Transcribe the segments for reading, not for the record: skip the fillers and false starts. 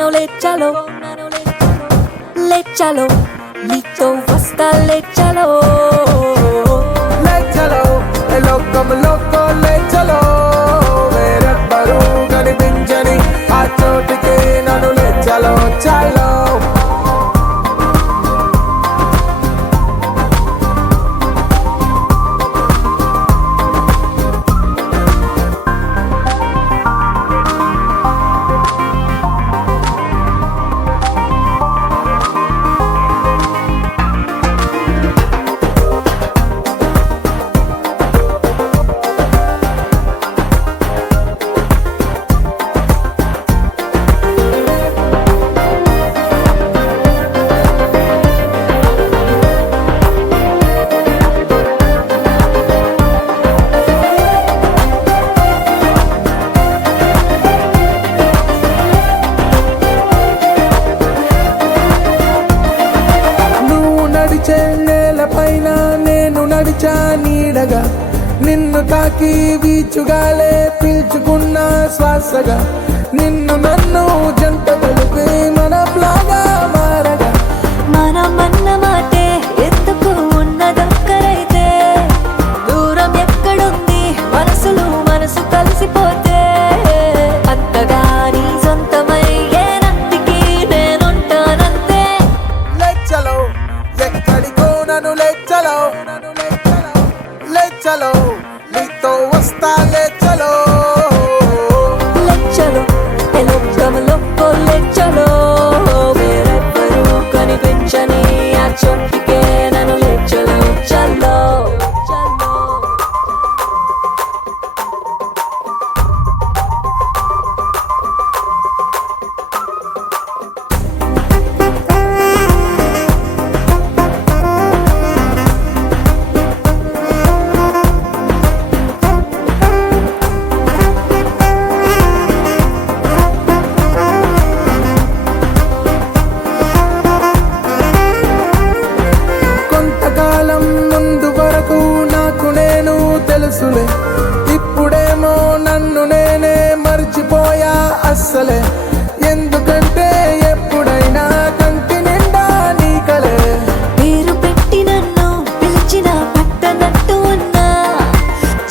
నన్ను లేచలో లేచలో నీతో వస్తా లేచలో లేచలో లోకం లోకో లేచలో వేరెవ్వరూ కనిపించని ఆ చోటికి నన్ను లేచలో చాలో నేలపైన నేను నడిచా నీడగా నిన్ను తాకి వీచుగాలే పీల్చుకున్న శ్వాసగా నిన్ను నన్ను జంట కలిపి మన ప్లాగా మారగా మనమన్న మాటే ఎందుకు ఉన్నదొక్కరైతే దూరం ఎక్కడుంది మనసులు మనసు కలిసిపోతే అంతగా నీ సొంతమయ్యేనందుకి నేనుంటానంతే లేచలో ఎక్కడికో నన్ను లేచలో లేచలో నీతో వస్తా లేచలో లేచలో లోకంలో లేచలో వేరెవ్వరూ కనిపించని ఆ చోటికే నన్ను లేచలో చలో కొంతకాలం ముందు వరకు నాకు నేను తెలుసులే ఇప్పుడేమో నన్ను నేనే మర్చిపోయా అస్సలే ఎందుకంటే ఎప్పుడైనా కంటి నిండా నీ కలే పేరు పెట్టి నన్ను పిలిచిన పట్టనట్టు ఉన్నా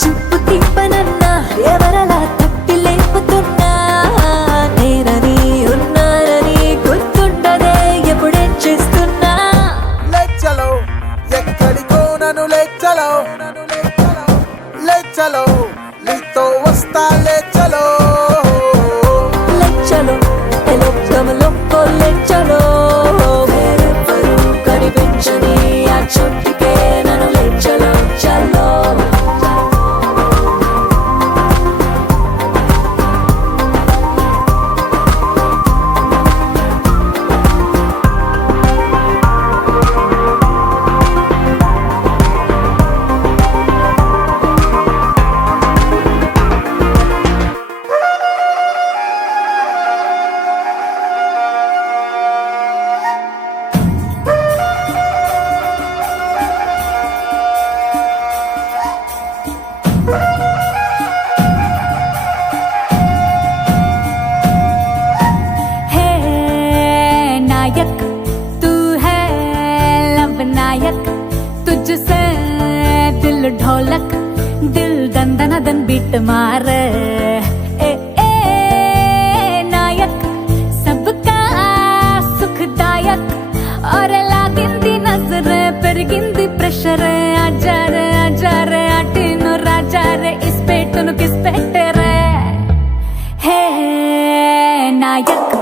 చూపు తిప్పనన్నా ఎవరలా తట్టి లేపుతున్నా నేనని ఉన్నానని గుర్తుండదే ఎప్పుడేం చేస్తున్నా లేచలో ఎక్కడికో నన్ను లేచలో లేచలో నీతో వస్తా లేచలో లేచలో లోకంలో లేచలో వేరెవ్వరూ కనిపించని ఆ చోటికే నన్ను లేచలో చలో हे नायक तू है लब नायक तुझसे दिल ढोलक दिल दंदन दन बीट मार ए नायक सबका सुखदायक और लागिंदी नजर పెరిగింది ప్రెషర్ ఆజారే అటిను రాజారే ఇస్ పెట్టును కిస్ పెట్టరే హే నాయక్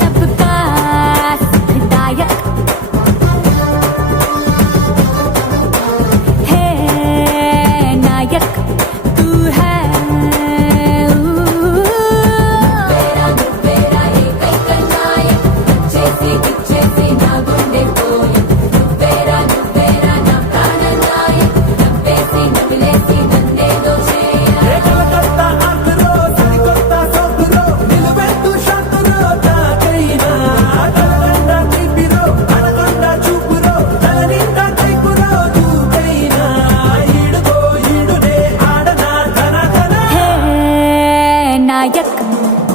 सबका सुखदायक हे नायक तू है నువ్వేరా ఏకైక నాయక్ చేసి నా గుండె పోయి నువ్వేరా నా ప్రాణ నాయక్ నవ్వేసి నవ్విలేసి నన్నేదో చేయ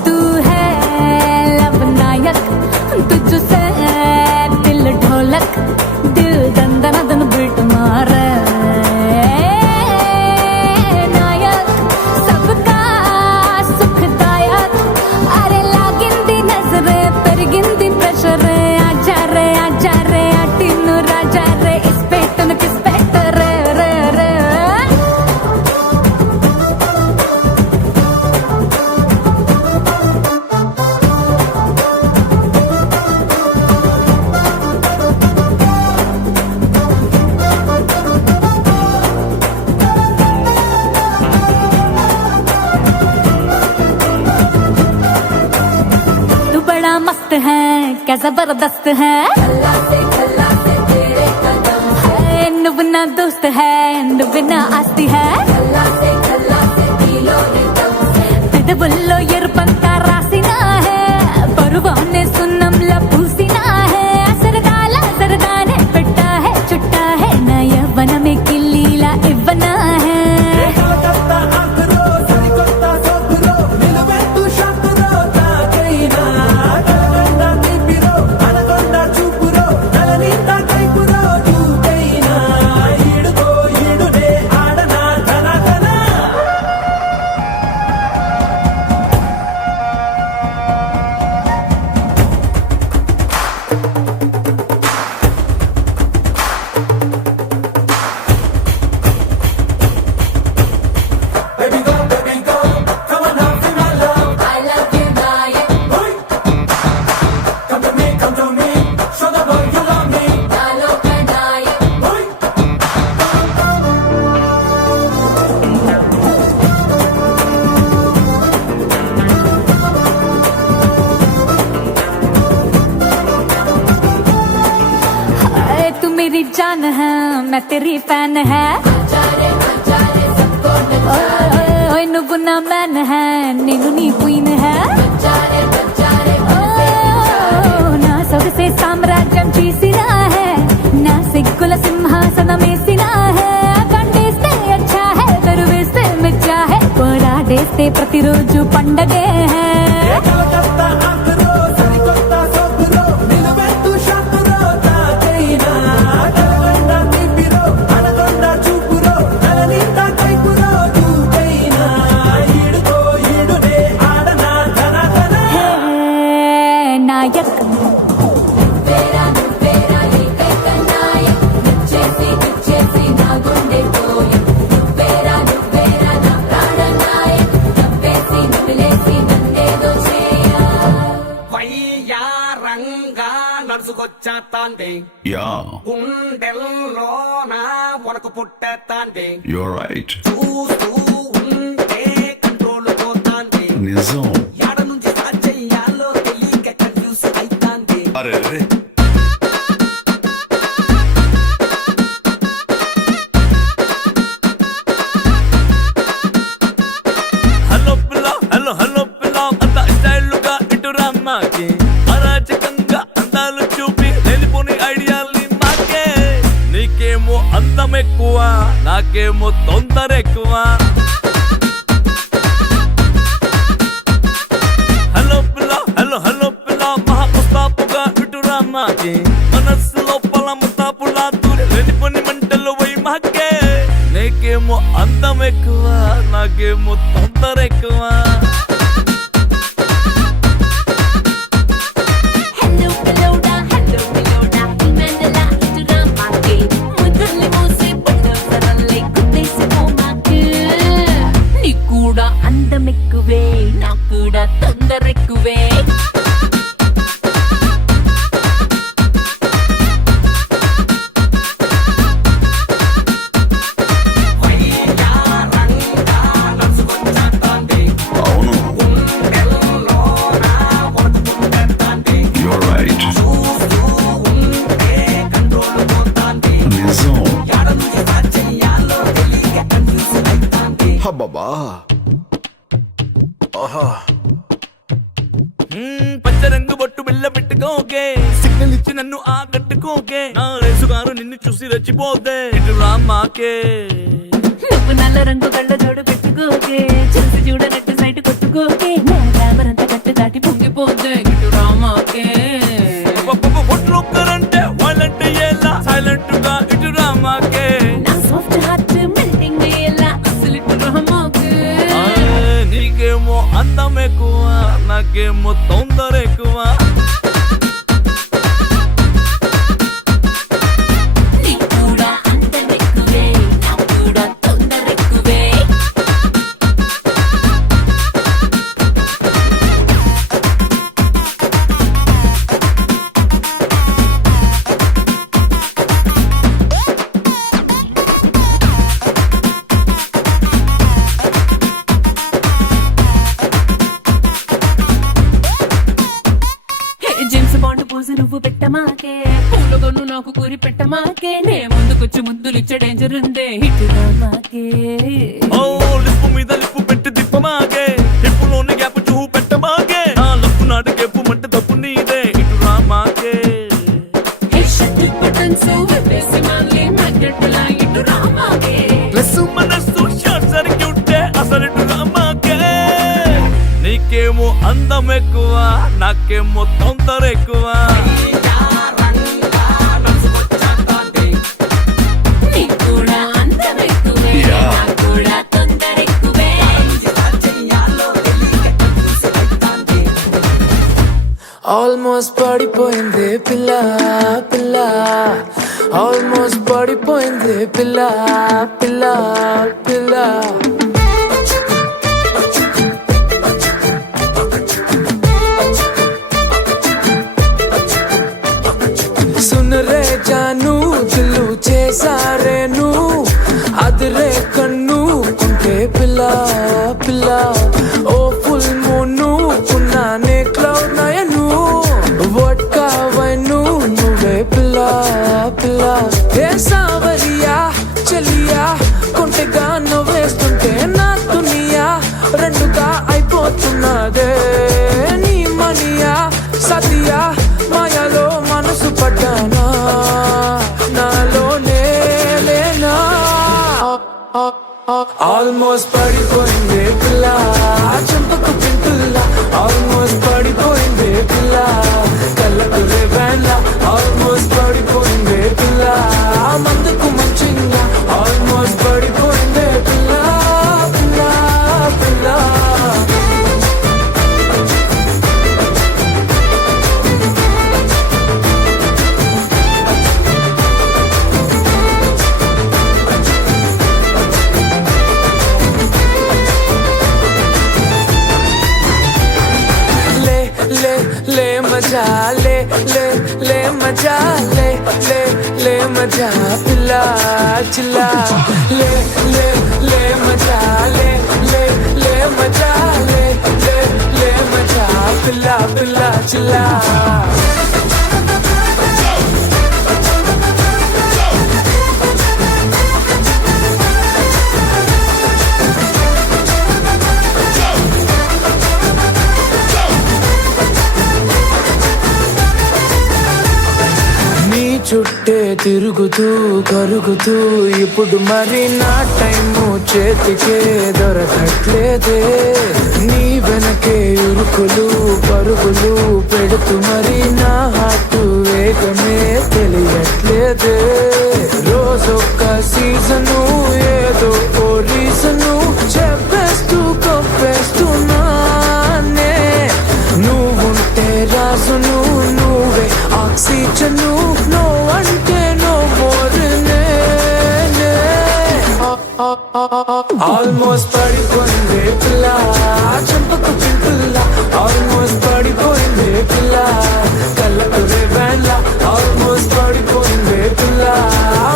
तू है लब नायक तुझसे दिल ढोलक दिल दंदन दन बीट मारे नायक सबका सुखदायक अरे लागिंदी नजरे పెరిగింది ప్రెషర్ ఆజా రే అటిను రాజా రే ఇస్పెక్టను కిస్పెక్ట్ రే రే రే तू बड़ा मस्त है क्या जबरदस्त है నువ్వు నా దోస్త్ है నువ్వు నా ఆస్తి है పెదవుల్లో ఎరుపంతా రాసిన है పరువానే సున్నంలా పూసిన है సరదానే పెట్టా है చుట్టా है నా యవ్వనమే కిల్లీలా ఇవ్వనా है కలకత్తా ఆకురో సరికొత్త సోకురో నిలువెత్తు షాకురో తాకైనా కలకండ తీపిరో అనకొండ చూపురో నలనీత కైపురో చూపైనా ఈడుకో ఈడునే ఆడనా ధన ధన Baby go, come on now, feel my love. I love you Naik Hey. Come to me, show the boy you love me. నాలో నాయక్ Hey. हाय तू मेरी जान है मैं तेरी फैन है ओए నువ్వు నా మ్యాన్ है నేను నీ క్వీన్ है నా సొగసే సామ్రాజ్యం చేసిన है నా సిగ్గుల సింహాసనమేసిన है కంటేస్తే అచ్చా है తరువేస్తే మెచ్చా है పోరాడేస్తే ప్రతిరోజు పండగే है కలకత్తా ఆకురో సరికొత్త సోకురో నిలువెత్తు షాకురో తాకైనా కలకండ తీపిరో అనకొండ చూపురో నలనీత కైపురో చూపైనా ఈడుకో ఈడునే ఆడనా ధన ధన హే నాయక్ నువ్వేరా ఏకైక నాయక్ గుచ్చేసి నా గుండె పోయం నువ్వేరా నా ప్రాణ నాయక్ నవ్వేసి నవ్వులేసి నన్నేదో చేయ వయ్యారంగా నడుచుకొచ్చేస్తాంది Yeah, గుండెల్లోన వరకు పుట్టేస్తాంది you're right. చూస్తూ ఉంటే కంట్రోల్ పోతాంది Nizam. యాడ నుంచి స్టార్ట్ చెయ్యాలో తెలియక కన్ఫ్యూజ్ అయితాంది అరే అరే హలో పిల్ల హలో పిల్ల అంత స్టైల్గా ఇటు రమ్మాకి అరాచకంగా అందాలు చూపి వెళ్ళిపోని ఐడియాల్ని మాకే నీకేమో అందం ఎక్కువ నాకేమో తొందర ఎక్కువ హలో పిల్ల మహా ముస్తాపుగా ఇటు రమ్మాకి మనస్సు లోపల ముస్తాపులా దూరి వెళ్ళిపోని మంటలు వై మాకే నీకేమో అందం ఎక్కువ నాకేమో తొందర ఎక్కువ హలో పిల్లోడా ఇమెనలా ఇటురా మాకే ముద్దుల్ని మోసే పండు సరల్లే గుద్దేసి పోమాకే నీ కూడా అందం ఎక్కువే నాకు కూడా తొందర ఎక్కువే వయ్యారంగా నడుచుకొచ్చేస్తాంది అవును గుండెల్లోన వరకు పుట్టేస్తాంది you're right. చూస్తూ ఉంటే కంట్రోల్ పోతాంది Nizam. యాడ నుంచి స్టార్ట్ చెయ్యాలో తెలియక కన్ఫ్యూజ్ అయితాంది హబ్బబ్బా ఆహా పచ్చరంగు బొట్టు బిల్ల పెట్టుకోకే సిగ్నల్ ఇచ్చి నన్ను ఆకట్టుకోకే నా రేసుగారు నిన్ను చూసి రెచ్చిపోతే ఇటు రామాకే నువ్వు నల్ల రంగు కళ్ళ జోడు పెట్టి ముట్టుకోకే చూసి చూడనట్టు సైట్ కొట్టుకోకే నా గ్లామర్ అంతా కట్టు దాటి పొంగిపోతే ఇటు రామాకే ఒట్లు ఒక్కరంటే వాళ్ళంటే ఎలా సైలెంట్ గా ఇటు రామాకే నా సాఫ్ట్ హార్ట్ మెల్టింగ్ అయ్యేలా అసలు ఇటు రామాకే నీకేమో అందం ఎక్కువ నాకేమో తొందర ఎక్కువ నీకు కూడా అందం ఎక్కువే నాకు కూడా తొందర ఎక్కువే జేమ్స్ బాండ్ పోజు నువ్వు పెట్టమాకే పూలగొన్ను నాకు కూరి పెట్టమాకే నే ముందుకొచ్చి ముద్దులిచ్చే డేంజర్ ఉందే ఇటు రామాకే ఓ లిప్పు మీద లిప్పు పెట్టి దిప్పమాగే లిప్పులోని గ్యాప్ చూపు పెట్టమాగే నా లప్పు నాటి గెప్పు మంటే తప్పు నీదే ఇటు రామాకే హే షట్ బటన్స్ విప్పేసి మాలే మగ్గట్టులా ఇటు రామాకే ప్లస్ మనస్సు షార్ట్ సర్క్యూట్ అసలు ఇటు రామాకే నీకేమో అందం ఎక్కువ నాకేమో తొందర ఎక్కువ నీకు కూడా అందం ఎక్కువే నాకు కూడా తొందర ఎక్కువే ఆల్మోస్ట్ పడిపోయింది పిల్ల పిల్ల ఆల్మోస్ట్ పడిపోయింది పిల్ల పిల్ల పిల్ల सुन रे जानू दिलू చేసారే నువ్వు అదిరే కన్ను కుంటే పిల్ల పిల్ల ఓ ఫుల్ మూను కున్నానే క్లౌడ్ నయను వడ్కా వైను నువ్వే పిల్ల పిల్ల ఏ సావరియా చెలియా కొంటెగా నవ్వేస్తుంటే నా దునియా రెండుగా అయిపోతున్నదే నీ మనియా సతియా మాయలో మనసు పడ్డానా నాలోనే లేనా ఆల్మోస్ట్ పడిపోయింది పిల్ల చెంపకు పింపుల్ల ఆల్మోస్ట్ పడిపోయింది పిల్ల కళ్ళకు రేవెన్ల ఆల్మోస్ట్ పడిపోయింది పిల్ల మందుకు మంచిగా ఆల్మోస్ట్ పడిపోయింది పిల్ల పిల్ల పిల్ల ले मजा ले मजा ले मजा पिला चिल्ला ले मजा ले मजा ले मजा पिला पिला चिल्ला చుట్టే తిరుగుతూ కరుగుతూ ఇప్పుడు మరి నా టైము చేతికే దొరకట్లేదే నీ వెనకే ఉరుకులు పరుగులు పెడుతూ మరి నా హార్ట్ వేగమే తెలియట్లేదే రోజొక్క సీజను ఏదో ఓ రీజను చెప్పేస్తూ కప్పేస్తున్నానే నువ్వుంటే రాజును నువ్వే ఆక్సిజను నో అంటే నో మోర్ ఆల్మోస్ట్ పడిపోయింది పిల్ల చెంపకు పింపుల్ల ఆల్మోస్ట్ పడిపోయింది పిల్ల కళ్ళకు రేవెన్ల ఆల్మోస్ట్ పడిపోయింది పిల్ల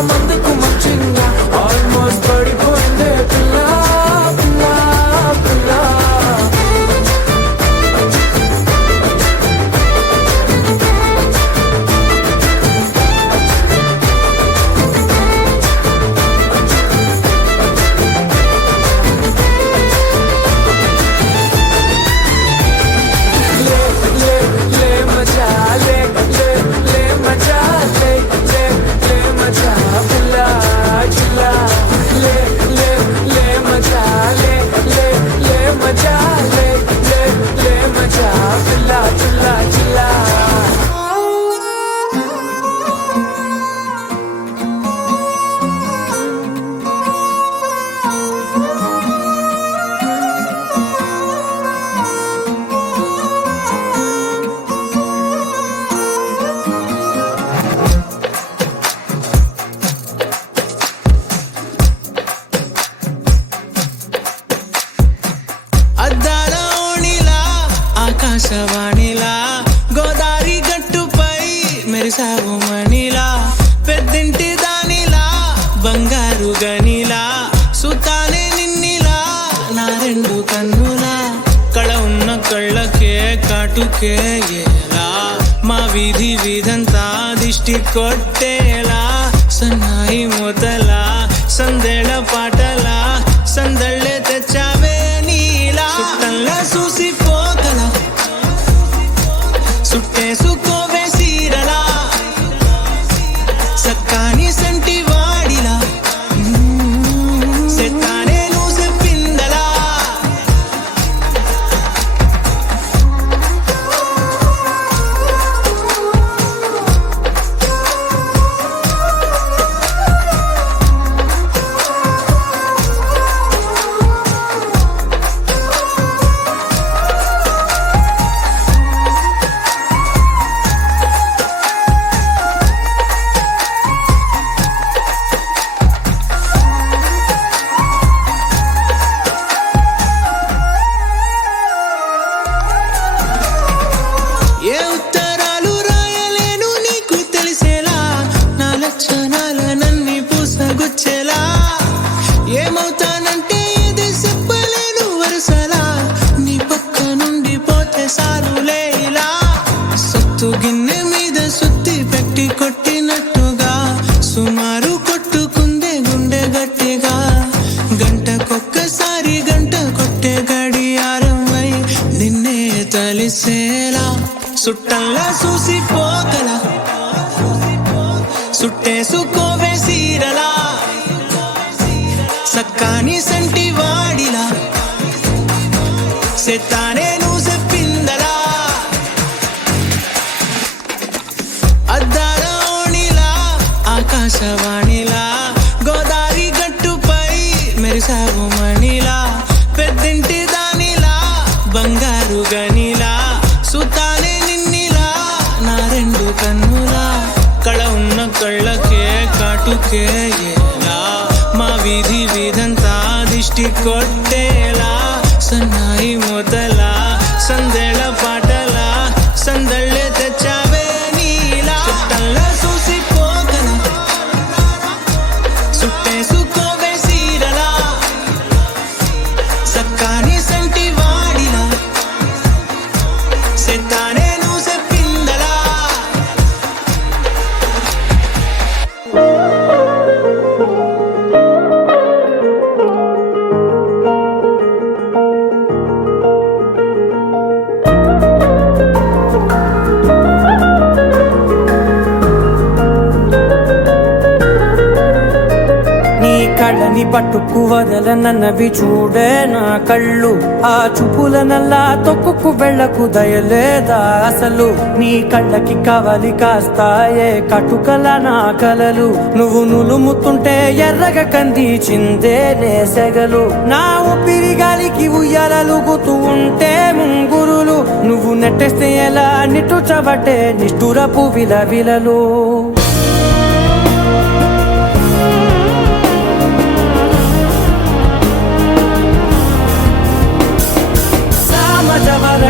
మందుకు మంచిగా ఆల్మోస్ట్ పడిపోయింది పిల్ల పిల్ల పిల్ల ఆకాశవాణిలా గోదారి గట్టుపై మెరిసావు మణిలా పెద్దింటి దానిలా బంగారు గనిలా సుతానే నిన్నిలా నా రెండు కన్నులా కళ ఉన్న కళ్ళకే కాటుకే ఎలా మా వీధి వీధంతా దిష్టి కొట్టేలా సన్నాయి మొదలా సందేళ పాటలా సందళ్ళే తెచ్చావే నీలా సుట్టంలా చూసిపోగల సుట్టేసుకోవే సీరలా సక్కాని సంటి వాడిలా సెత్తానే నువ్వు చెప్పిందలా ఏ ఉత్తరాలు రాయలేను నీకు తెలిసేలా నా లక్షణాల నన్ని పూసగుచ్చేలా ఏమవుతానంటే ఏది చెప్పలేను వరుసలా నీ పక్క నుండి పోతే సారులే ఇలా సత్తు గిన్నె మీద సుత్తి పెట్టి కొట్టినట్టుగా సుమారు కొట్టుకుందే గుండె గట్టిగా గంటకొక్కసారి గంట కొట్టే గడియారమై నిన్నే తలిసేలా సుట్టంలా చూసిపోగల సుట్టేసుకోవే సీరలా సక్కాని సంటి వాడిలా సెత్తానే నువ్వు చెప్పిందలా అద్దాల ఓణిలా ఆకాశవాణిలా గోదారి గట్టుపై మెరిసావు మణిలా పెద్దింటి దానిలా బంగారు గనిలా సుతానే నిన్నిలా నా రెండు కన్నులా కళ ఉన్న కళ్ళకే కాటుకే ఎలా మా వీధి వీధంతా దిష్టి కొట్టేలా సన్నాయి మొదలా సందేళ పాటలా సందళ్ళే తెచ్చావే నీలా చుట్టంలా చూసిపోగల సుట్టేసుకోవే సీరలా సక్కాని సంటి వాడిలా సెత్తానే నువ్వు చెప్పిందలా నీ కళ్ళని పట్టుకు వదలనన్నవి చూడే నా కళ్ళు ఆ చూపుల నల్లా తొక్కుకు వెళ్ళకు దయలేదా అసలు నీ కళ్ళకి కవలి కాస్తాయే కటుకల నా కలలు నువ్వు నులుముతుంటే ఎర్రగ కందిచిందే నేసెగలు నా ఊపిరి గాలికి ఉయ్యాలలుగుతూ ఉంటే ముంగురులు నువ్వు నెట్టేస్తే ఎలా నిట్టుచబట్టే నిష్ఠురపు విలవిలలు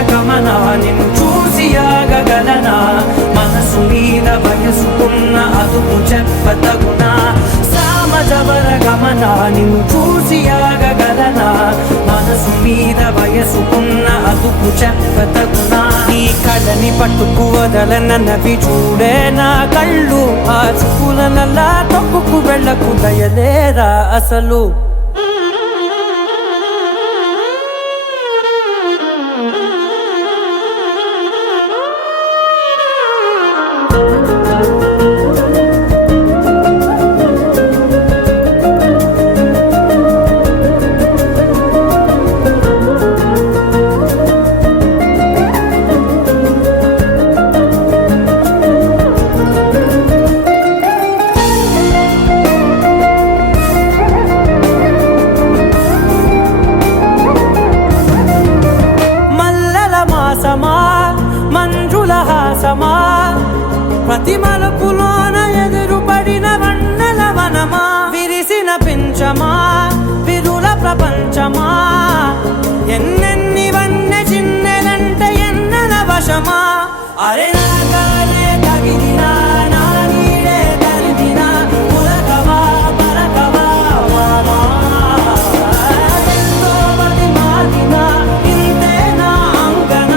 గమన నిన్ను చూసి ఆగగలనా మనసు మీద వయసుకున్న అదుపు చెప్పతగునా సామజవర గమన నిన్ను చూసి ఆగగలనా మనసు మీద వయసుకున్న అదుపు చెప్పతగునా నీ కళ్ళని పట్టుకు వదలనన్నవి చూడే నా కళ్ళు ఆ చూపుల నల్లా తప్పుకు వెళ్ళకు దయలేరా అసలు ప్రతి మలుపులోన ఎదురుపడిన వన్నెల వనమా విరిసిన పించమా విరుల ప్రపంచమా ఎన్నెన్ని వన్నె చిన్నెలంటే ఎన్నెల అరే నా గాలే తగిలినా నా నీడే తరిమినా ఉలకవా పలకవా వామా ఎంతో మది మాటినా ఇంతే నా అంగన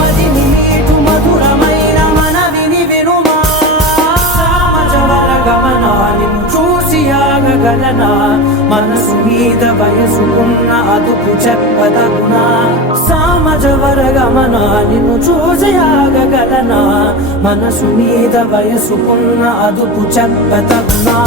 మదిని మీటు మధురమైన మనవిని వినుమా సామజవర గమన నిన్ను చూసి ఆగగలనా మనసు మీద వయసుకున్న అదుపు చెప్పదగునా సామజవర గమన నిన్ను చూసి ఆగగలనా మనసు మీద వయసుకున్న అదుపు చెప్పదగునా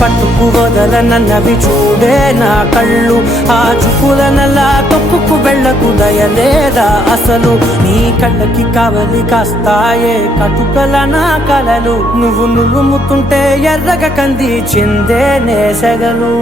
పట్టుకు వదలనన్నవి చూడే నా కళ్ళు ఆ చూపులనలా తొక్కుకు వెళ్ళకు దయలేదా అసలు నీ కళ్ళకి కావలి కాస్తాయే కటుకల నా కలలు నువ్వు నులుముతుంటే ఎర్రగ కంది చిందే నేసగలు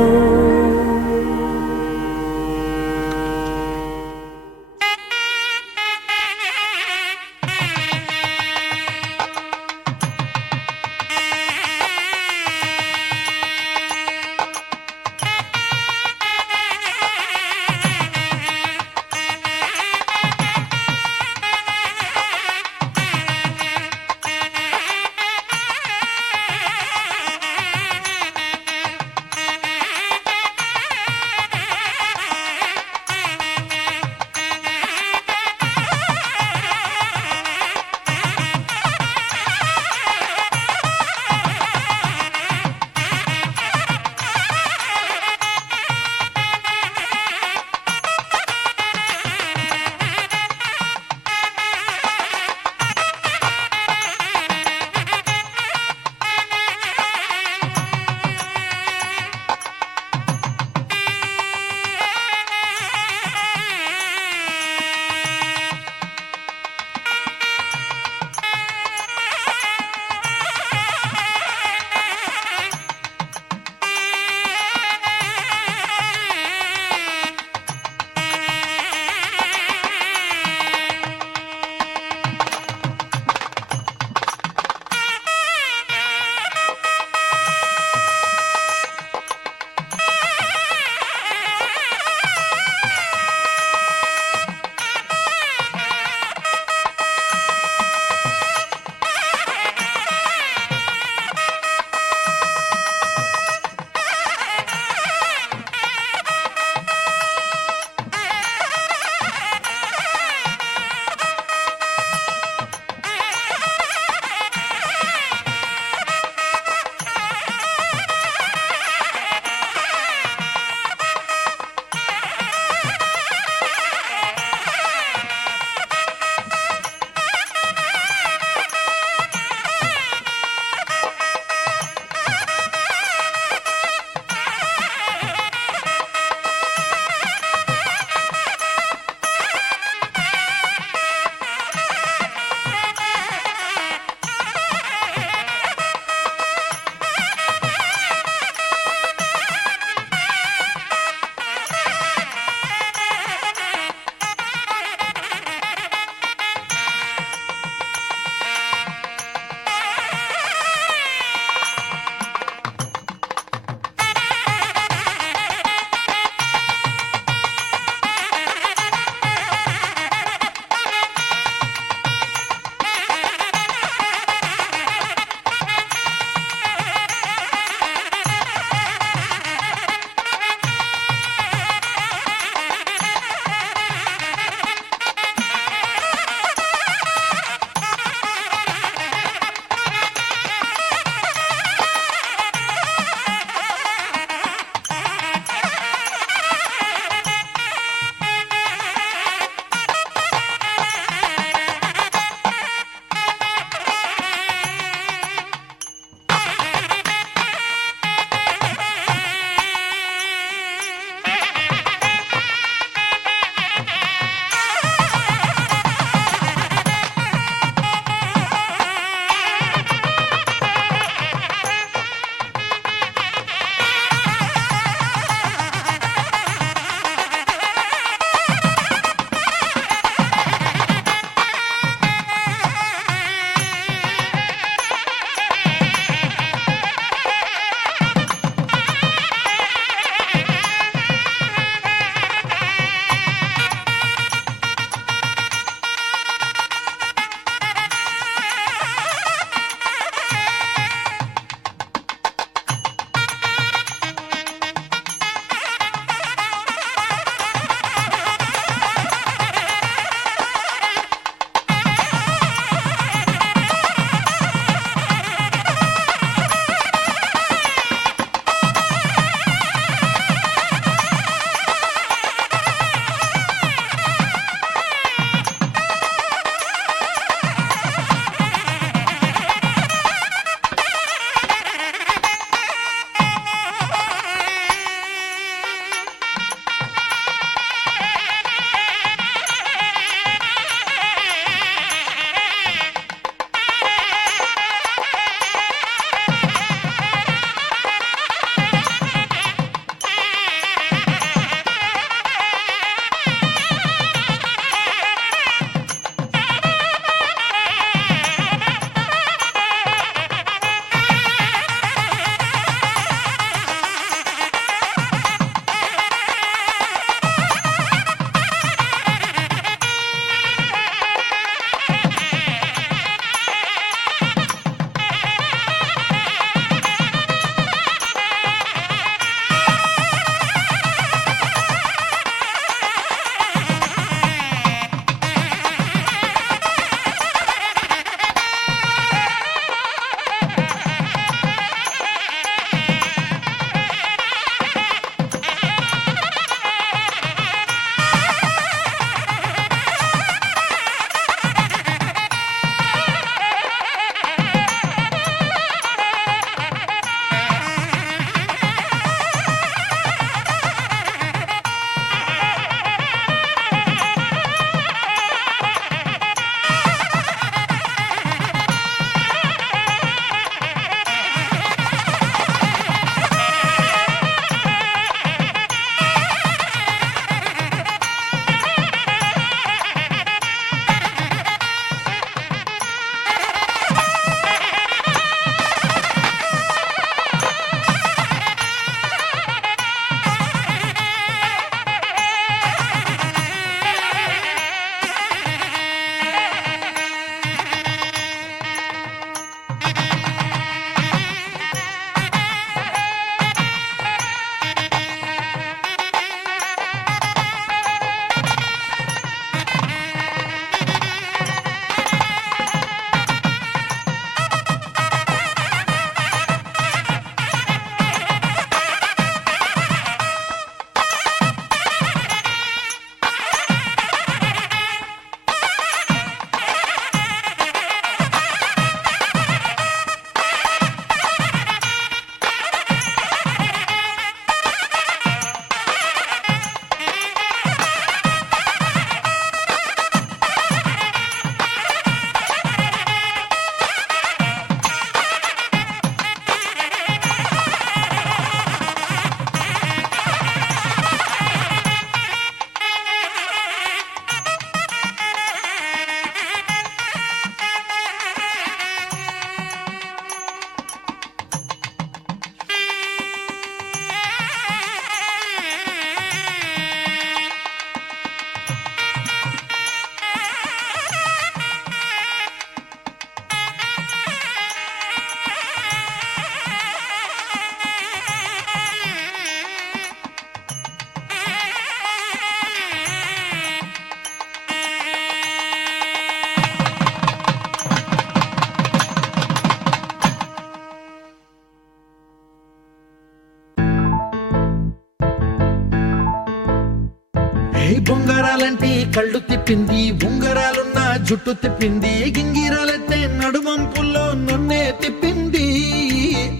ఉంగరాలంటి కళ్ళు తిప్పింది, ఉంగరాలున్న జుట్టు తిప్పింది, గింగిరాలెత్తే నడుమంపుల్లో నన్నే తిప్పింది.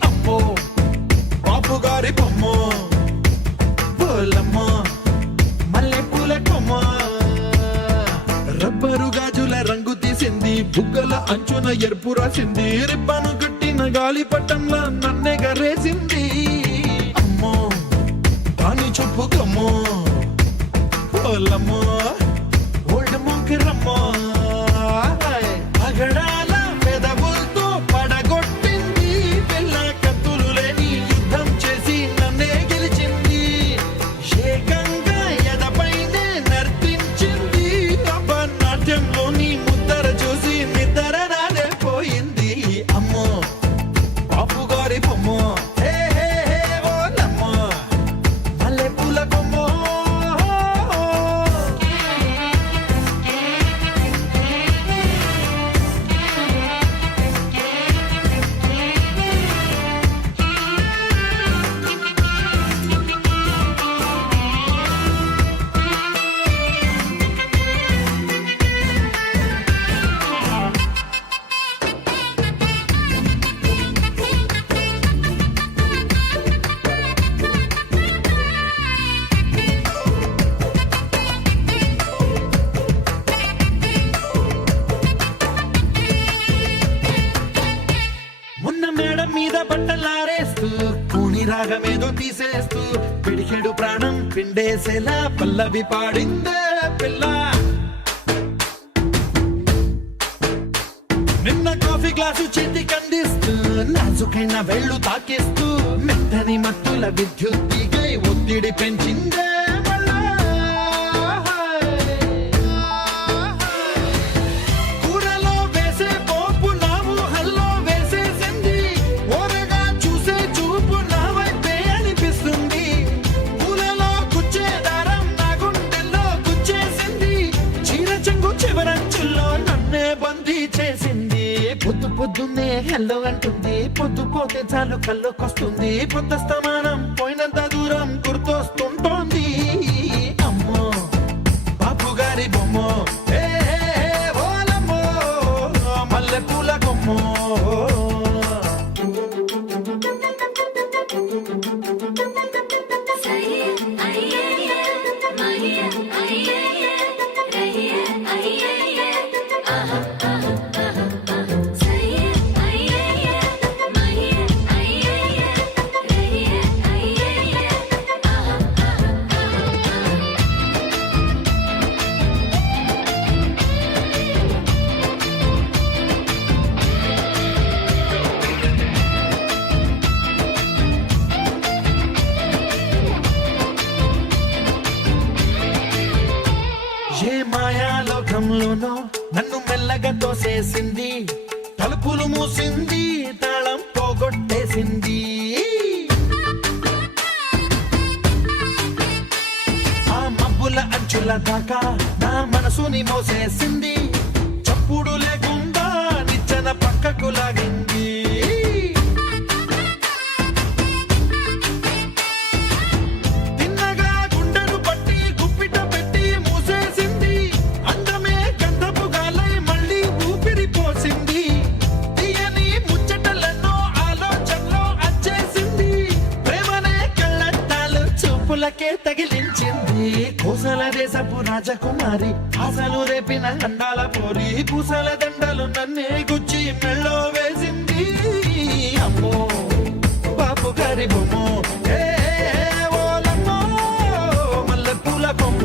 అమ్మో బాపు గారి బొమ్మ, పోలమ్మ మల్లె పూల కొమ్మ, రబ్బరు గాజుల రంగు తీసింది, బుగ్గల అంచున ఎరుపు రాసింది, రిబ్బను కట్టిన గాలి పట్టంలా నన్నే గరేసింది. అమ్మో దాని చూపు కమ్మో, పోలమ్మో ఓల్డ్ మొంకిరమ్మో, పగడాల పెదవులతో పడగొట్టింది, పిల్ల కత్తులు లేని యుద్ధం చేసి నన్నే గెలిచింది, ఏకంగా ఎదపైనే నర్తించింది, నాట్యంలోని ముద్దర చూసి నిద్ర నాదే పోయింది. అమ్మో బాపు గారి బొమ్మ, హే హే హే ఓలమ్మ మల్లె పూల కొమ్మ. మొన్న మేడ మీద బట్టలారేస్తూ కూని రాగమేదో తీసేస్తూ పిడికెడు ప్రాణం పిండేసేలా పల్లవి పాడిందే పిల్ల. నిన్న కాఫీ గ్లాసు చేతి కందిస్తూ నాజుకైన వేళ్ళు తాకిస్తూ మెత్తని మత్తుల విద్యుత్ తీగై ఒత్తిడి పెంచిందే మళ్ళా. కూరలో వేసే పోపు నా ఊహల్లో వేసేసింది, ఓరగా చూసే చూపు నా వైపే అనిపిస్తుంది, పూలలో గుచ్చే దారం నా గుండెల్లో గుచ్చేసింది, చీర చెంగు చివరంచుల్లో నన్నే బందీ చేసింది. పొద్దు పొద్దున్నే హెల్లో అంటుంది, పొద్దు పోతే చాలు కళ్ళొకొస్తుంది, పొద్దస్తమానం పోయినంత దూరం గుర్తొస్తుంటోంది. అమ్మో బాపు గారి బొమ్మ, హే హే హే ఓలమ్మో మల్లె పూల కొమ్మ. ఏ మాయాలోకంలోనో నన్ను మెల్లగా తోసేసింది, తలుపులు మూసింది, తాళం పోగొట్టేసింది. ఆ మబ్బుల అంచుల దాకా నా మనసుని మోసేసింది, చప్పుడు లేకుండా నిచ్చెన పక్కకు లాగింది. తిన్నగా గుండెను పట్టి గుప్పిట పెట్టి మూసేసింది, అందమే గంధపు గాలై మళ్ళీ ఊపిరి పోసింది, తీయని ముచ్చటలెన్నో ఆలోచనలో అచ్చేసింది, ప్రేమనే కళ్ళద్దాలు చూపులకే తగిలించింది, కోసల దేశపు రాజకుమారి ఆశలు రేపిన అండాల పోరి, పూసల దండలు నన్నే గుచ్చి మెళ్ళో వేసింది. అమ్మో బాపు గారి బొమ్మ, హే హే ఓలమ్మో మల్లె పూల కొమ్మ.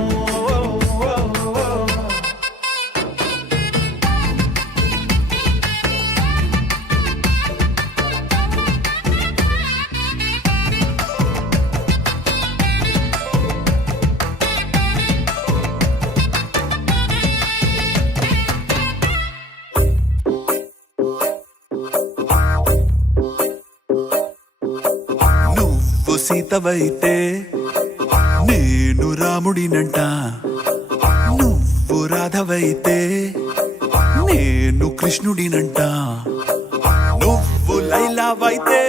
నువ్వు సీతవైతే నేను రాముడినంట, నువ్వు రాధవైతే నేను కృష్ణుడినంట, నువ్వు లైలావైతే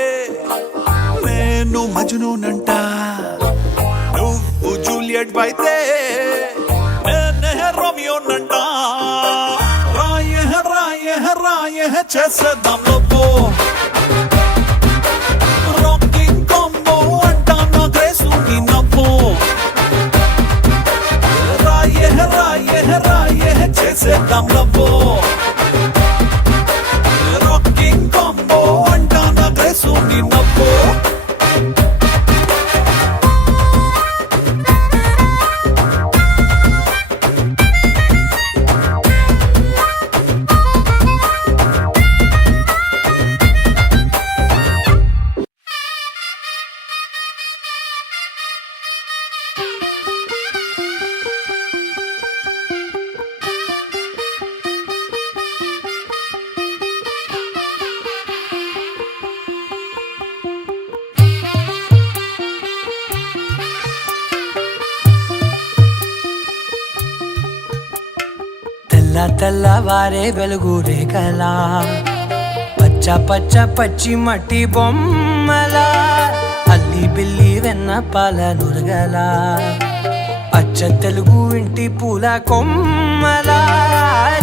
నేను మజ్నూనంట, నువ్వు జూలియట్ అయితే చేస్తానంట రాయే చేసేద్దాం లోపో రాకింగ్ కాంబో అంట నా గ్రేసు నీ నవ్వు రాయే చేసేద్దాం లోపో రాకింగ్ కాంబో అంట నా గ్రేసు నీ నవ్వు తెల్లవారే వెలుగు రేఖలా పచ్చ పచ్చి మట్టి బొమ్మలా అల్లి బిల్లి వెన్న పాల నురగలా అచ్చ తెలుగు ఇంటి పూల కొమ్మలా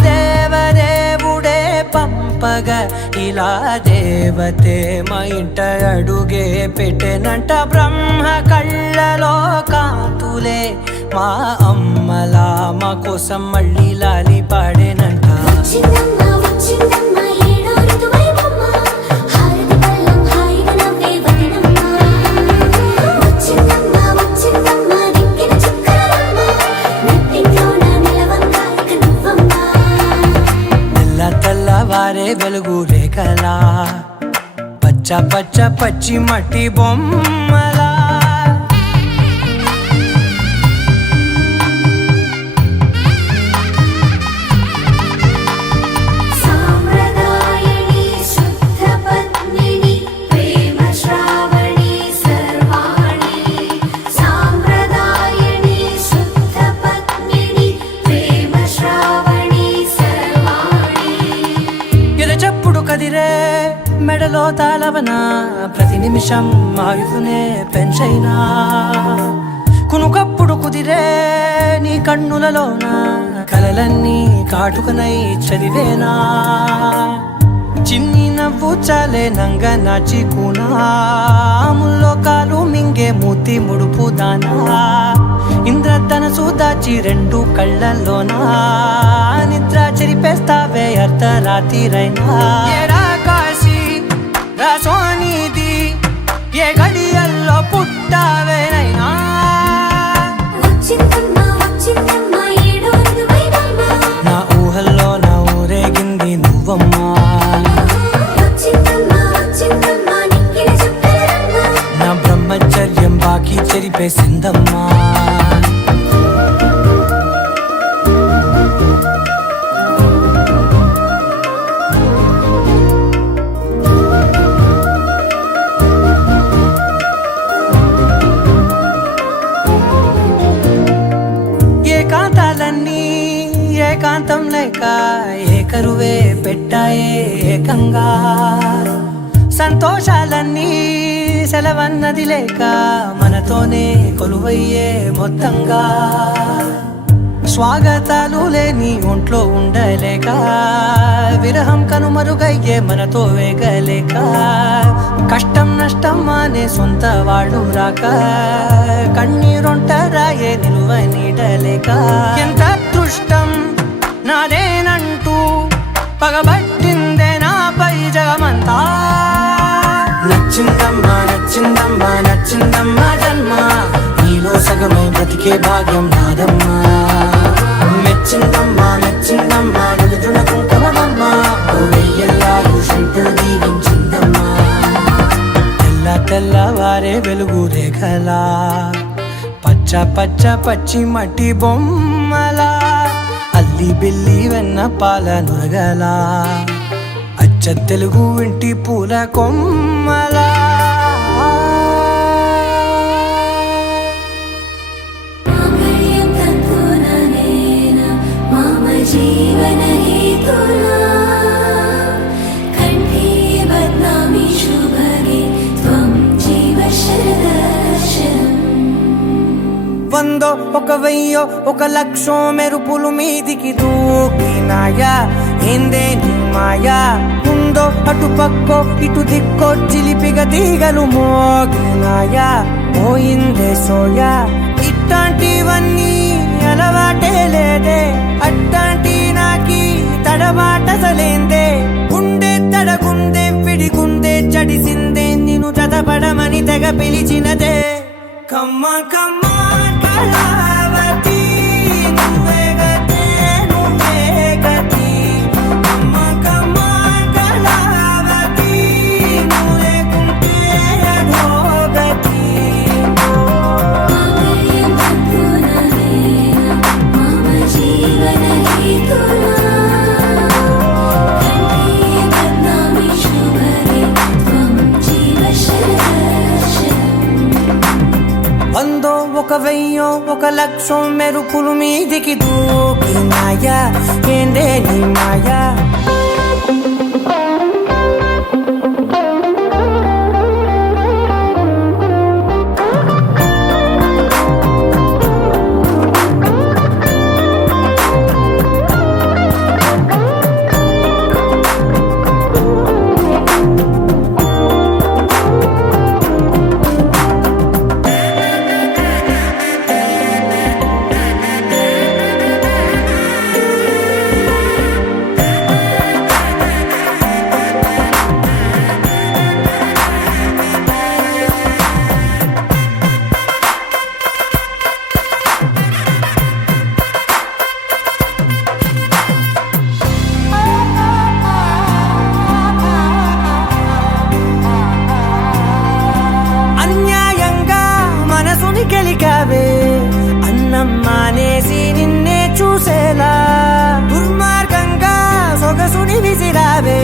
దేవదేవుడే పంపగా ఇలా దేవతే మా ఇంట అడుగే పెట్టెనంట బ్రహ్మ కళ్ళలో కాంతులే మా అమ్మలా మా కోసం మళ్ళీ లాలి పాడేనంట తెల్లవారే వెలుగు రేఖలా పచ్చ పచ్చి మట్టి బొమ్మలా కదిరే మెడలో తాళవన ప్రతి నిమిషం ఆయువునే పెంచైనా కునుకప్పుడు కుదిరే నీ కన్నులలోన కలలన్నీ కాటుకనై చదివేనా చిన్ని నవ్వు చాలే నంగ నాచి కూనాముల్లో కాలు మింగే మూతి ముడుపు దానా ఇంద్రధనసు దాచి రెండు కళ్ళల్లోనా నిద్ర చెరిపేస్తావే అర్ధరాత్రిరైనా కాశీ రాసోనిది ఏ గడియల్లో పుట్టావేనైనా నా ఊహల్లో నా ఊరేగింది నువ్వమ్మా నా బ్రహ్మచర్యం బాకీ చెరిపేసిందమ్మా ఏకాంతాలన్నీ ఏకాంతం లేక ఏకరువే పెట్టాయే ఏకంగా సంతోషాలన్నీ సెలవన్నది లేక మనతోనే కొలువయ్యే మొత్తంగా స్వాగతాలు లేని ఒంట్లో ఉండలేక విరహం కనుమరుగయ్యే మనతో వేగలేక కష్టం నష్టం అనే సొంత వాళ్ళు రాక కన్నీరొంటరాయే నిలువ నీడలేక ఎంత అదృష్టం నాదేనంటూ పగబట్టిందే నాపై జగమంతా నచ్చిందమ్మా నచ్చిందమ్మా నచ్చిందమ్మా జన్మ నీలో సగమై బ్రతికే భాగ్యం నాదమ్మా మెచ్చిందమ్మా మెచ్చిందమ్మా నిలుచున్న కుంకుమమ్మా వెయ్యల్లాలు శంకులు దీవించిందమ్మా తెల్లవారే వెలుగు రేఖలా పచ్చ పచ్చి మట్టి బొమ్మలా అల్లి బిల్లి వెన్న పాల నురగలా అచ్చ తెలుగు ఇంటి పూల కొమ్మలా జీవన హేతునా కంఠే బద్నామి శుభగే త్వం జీవ శరదర్శనం వందో ఒక వెయ్యో ఒక లక్షో మెరుపులు మీదికి దూకినాయా ఏందే నీ మాయా ఉందో అటు పక్కో ఇటు దిక్కో చిలిపిగా తీగలు మోగినాయా పోయిందే సోయా ఇట్లాంటివన్నీ అలవాటే లేదే అట్లాంటి నాకి తడబాటసలేందే గుండె తడగుందే విడిగుందే చడిసిందే నిన్ను చదపడమని తెగ పిలిచినదే కమ్మ కమ్మ కళావతి నువ్వే గతే నువ్వే గతి కమ్మ కమ్మ కళావతి నువ్వు లేకుంటే అధోగతి मम जीवन हेतुना कण्ठे बध्नामि शुभगे त्वं जीव शरशम् వందో ఒక వెయ్యో ఒక లక్షో మెరుపులు మీదికి దూకినాయా ఏందే నీ మాయా అన్యాయంగా మనసుని గెలికావే అన్నం మానేసి నిన్నే చూసేలా దుర్మార్గంగా సొగసుని విసిరావే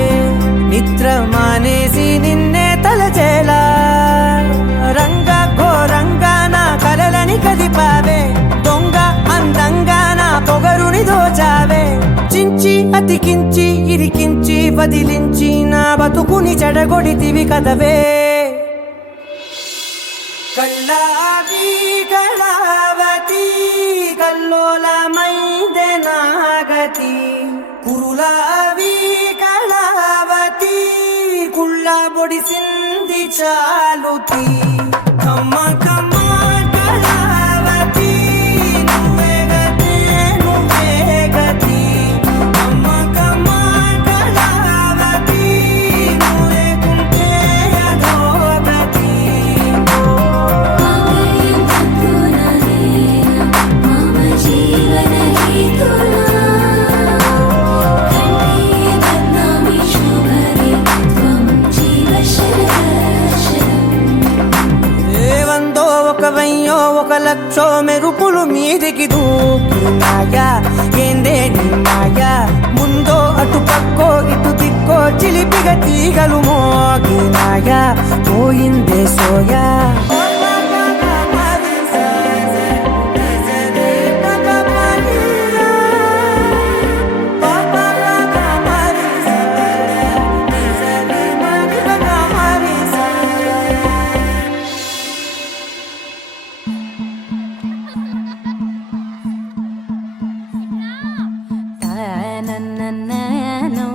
నిద్ర మానేసి నిన్నే తలచేలా రంగ ఘోరంగా నా కలలని కదిపావే దొంగ అందంగా నా పొగరుని దోచావే చించి అతికించి ఇరికించి వదిలించి నా బతుకుని చెడగొడితివి కదవే కళ్ళావి కళావతి కల్లోలమైందే నాగతి కురులావి కళావతి కుళ్ళ బొడిసింది చాలుతి కమ్మ కమ్మ కళావతి నువ్వే గతే నువ్వే గతి కమ్మ కమ్మ కళావతి నువ్వు లేకుంటే అధోగతి मम जीवन हेतुना कण्ठे बध्नामि शुभगे त्वं जीव शरशम् ఏ వందో ఒక వెయ్యో ఒక లక్షో మెరుపులు మీదికి దూకినాయా ఏందే నీ మాయా ముందో అటు పక్కో ఇటు దిక్కో చిలిపిగా తీగలు మోగినాయా పోయిందే సోయా తనననననో,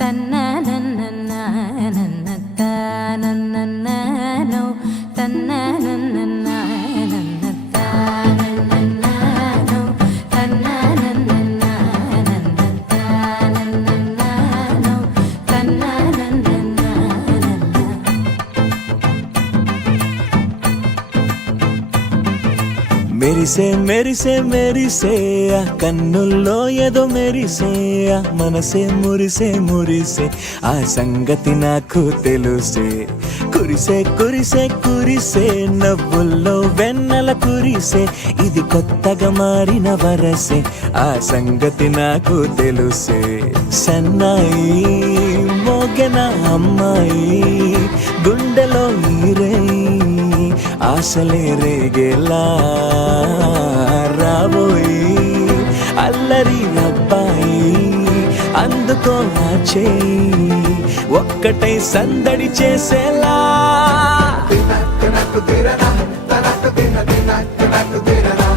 తననననననననననననో, తననననననననననననో, తననననననననననననో, తననననననననననననో. మెరిసే మెరిసే మెరిసే ఆ కన్నుల్లో ఏదో మెరిసే ఆ మనసే మురిసే మురిసే ఆ సంగతి నాకు తెలుసే కురిసే కురిసే కురిసే నవ్వుల్లో వెన్నెల కురిసే ఇది కొత్తగా మారిన వరసే ఆ సంగతి నాకు తెలుసే సన్నాయి మోగెన అమ్మాయి గుండెలో ఈరే ఆశలే రేగేలా రాబోయి అల్లరి అబ్బాయి అందుకో నా చేయి ఒక్కటై సందడి చేసేలా తినకు తిరనా తనకు తిన తినకు తినకు తిరనా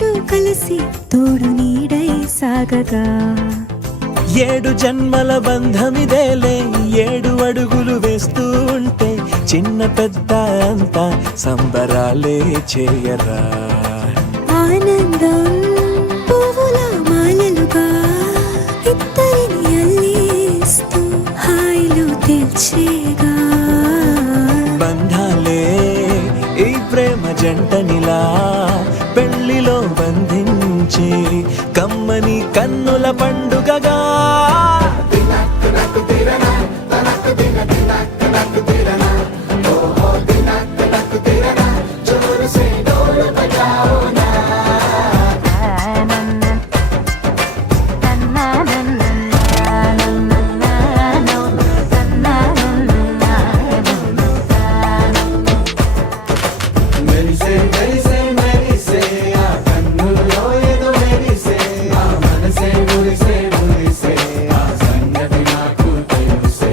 మూడు కలిసి తోడు నీడై సాగగా 7 జన్మల బంధమిదేలే 7 అడుగులు వేస్తూ ఉంటే చిన్న పెద్ద అంతా సంబరాలే చేయరా ఆనందం పువ్వుల మాలలుగా ఇద్దరిని అల్లేస్తూ హాయిలో తెల్చేగా బంధాలే ఈ ప్రేమ జంటనిలా పెళ్లిలో బంధించి కమ్మని కన్నుల పండుగగా మెరిసే మెరిసే మెరిసే ఆ కన్నుల్లో ఏదో మెరిసే ఆ మనసే మురిసే మురిసే ఆ సంగతి నాకు తెలుసే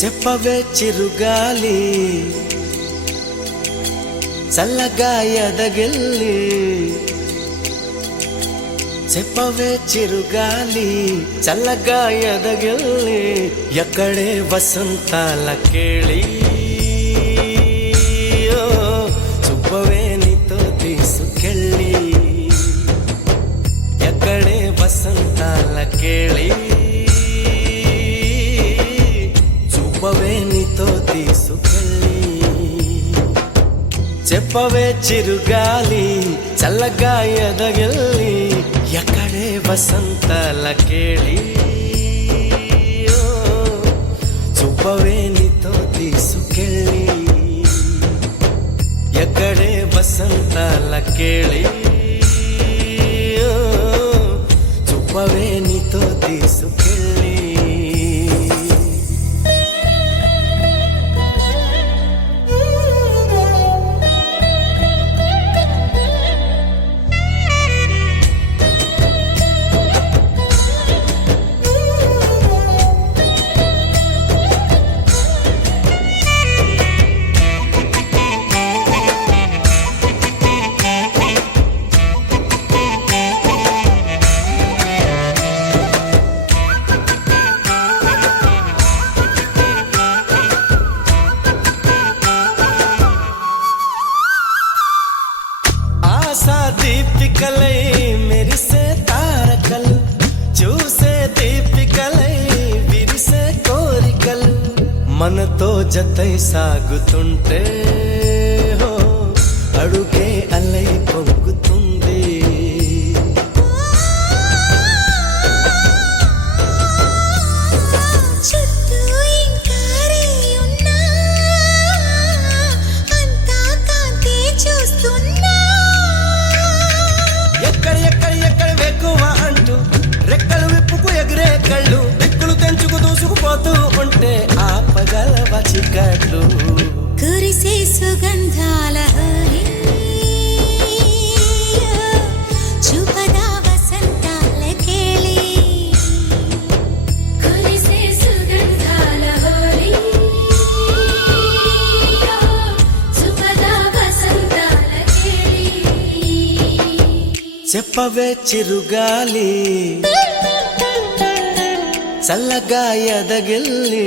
చెప్పవే చిరుగాలి చల్లగా ఎదగిల్లి చెప్పవే చిరుగాలి చల్లగా ఎదగిల్లి ఎక్కడే వసంతాల కేళి చూపవే నీతో తీసుకెళ్ళి ఎక్కడే వసంతాల కేళి చూపవే నీతో తీసుకెళ్ళి చెప్పవే చిరుగాలి చల్లగా ఎదగిల్లి ఎక్కడే వసంతాల కేళి చూపవే నీతో తీసుకెళ్ళి ఎక్కడే వసంతాల కేళి చూపవే నీతో తీసుకెళ్ళి ఆశా దీపికలై మెరిసే తారకలు చూసే దీపికలై విరిసే కోరికలు మనతో జతై సాగుతుంటే హో అడుగే అలై పొంగుతుంది చుట్టూ ఇంకారే ఉన్నా అంతా కాంతే చూస్తున్నా ఎక్కడ వెక్కువ అంటూ రెక్కలు విప్పుకు ఎగిరే కళ్ళు దిక్కులు తెంచుకు దూసుకుపోతూ ఉంటే ఆపగలవ చికట్లు కురిసే సుగంధాల హరి చూపదా వసంతాల కేళి కురిసే సుగంధాల హరి చూపదా వసంతాల కేళి చెప్పవే చిరుగాలి చల్లగా ఎదగిల్లి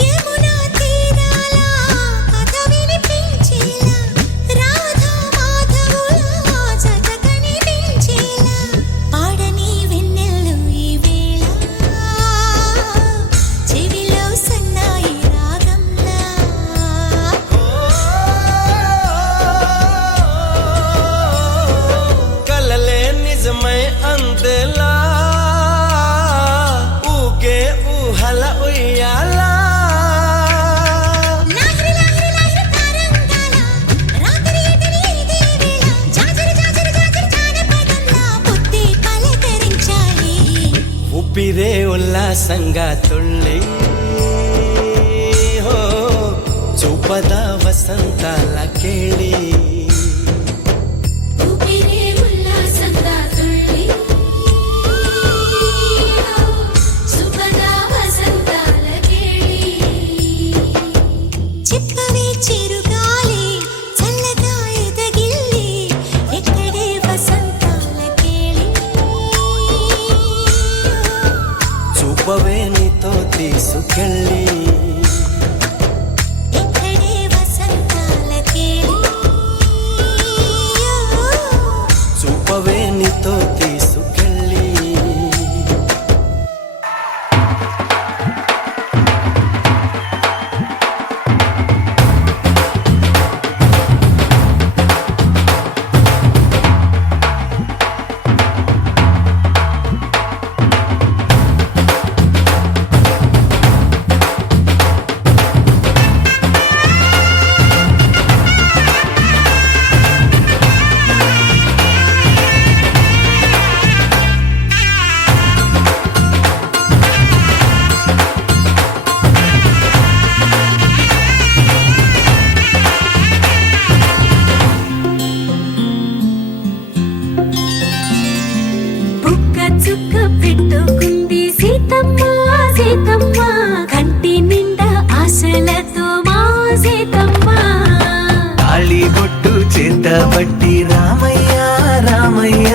యమునా తీరాల కథ వినిపించేలా రాధా మాధవుల జత కనిపించేలా పాడని వెన్నెల్లు ఈ వేళ చెవిలో సన్నాయి రాగంలా కలలే నిజమై అందేలా ఊగే ఊహల ఉయ్యాలా లాహిరి లాహిరి లాహిరి తరంగాల రాత్రి ఎదిరి ఇదే వేళ జాజరి జాజరి జాజరి జానపదంలా బుద్ధి పలకరించాలి ఊపిరే ఉల్లాసంగా తుళ్ళి హో చూపద వసంతాల కేళి ఊపిరే ఉల్లాసంగా తుళ్ళి సుపదా వసంతాల కేళి చెప్పవే చిరుగాలి చల్లగా ఎదగిల్లి ఎక్కడే వసంతాల కేళి చూపవే నీతో తీసుకెళ్ళి ఎక్కడే వసంతాల కేళి చూపవే నీతో తీసుకెళ్ళి బుక్క చుక్క పెట్టుకుంది సీతమ్మ సీతమ్మ కంటి నిండా ఆశలతో మా సీతమ్మ తాళి బొట్టు చేతబట్టి రామయ్య రామయ్య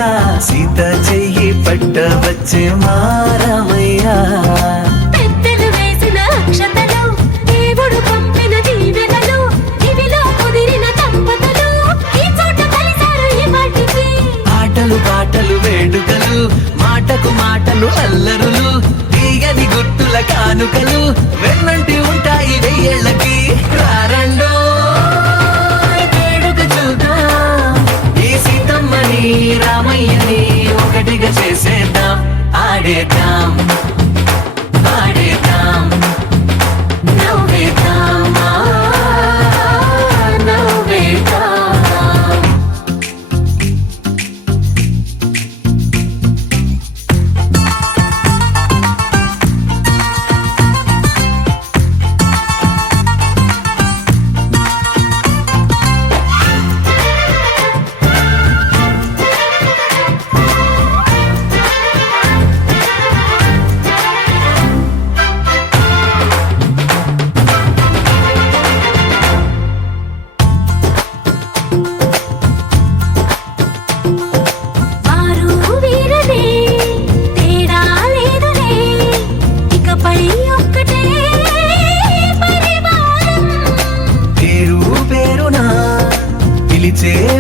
సీత చెయ్యి పట్ట వచ్చే మా రామయ్య పెద్దలు వేసిన అక్షతలు దేవుడు పంపిన దీవెనలు ఇవిలో కుదిరిన దంపతులు ఈ చోట కలిసారు ఈ వాటికి ఆటలు పాటలు వేడుకలు మాటకు మాటలు అల్లరులు తీయని గుర్తుల కానుకలు వెన్నంటి ఉంటాయి వెయ్యేళ్ళకి రారండో వేడుక చూద్దాం ఈ సీతమ్మని రామయ్యని ఒకటిగా చేసేద్దాం ఆడేద్దాం పాడేద్దాం నవ్వేద్దాం నవ్వేద్దాం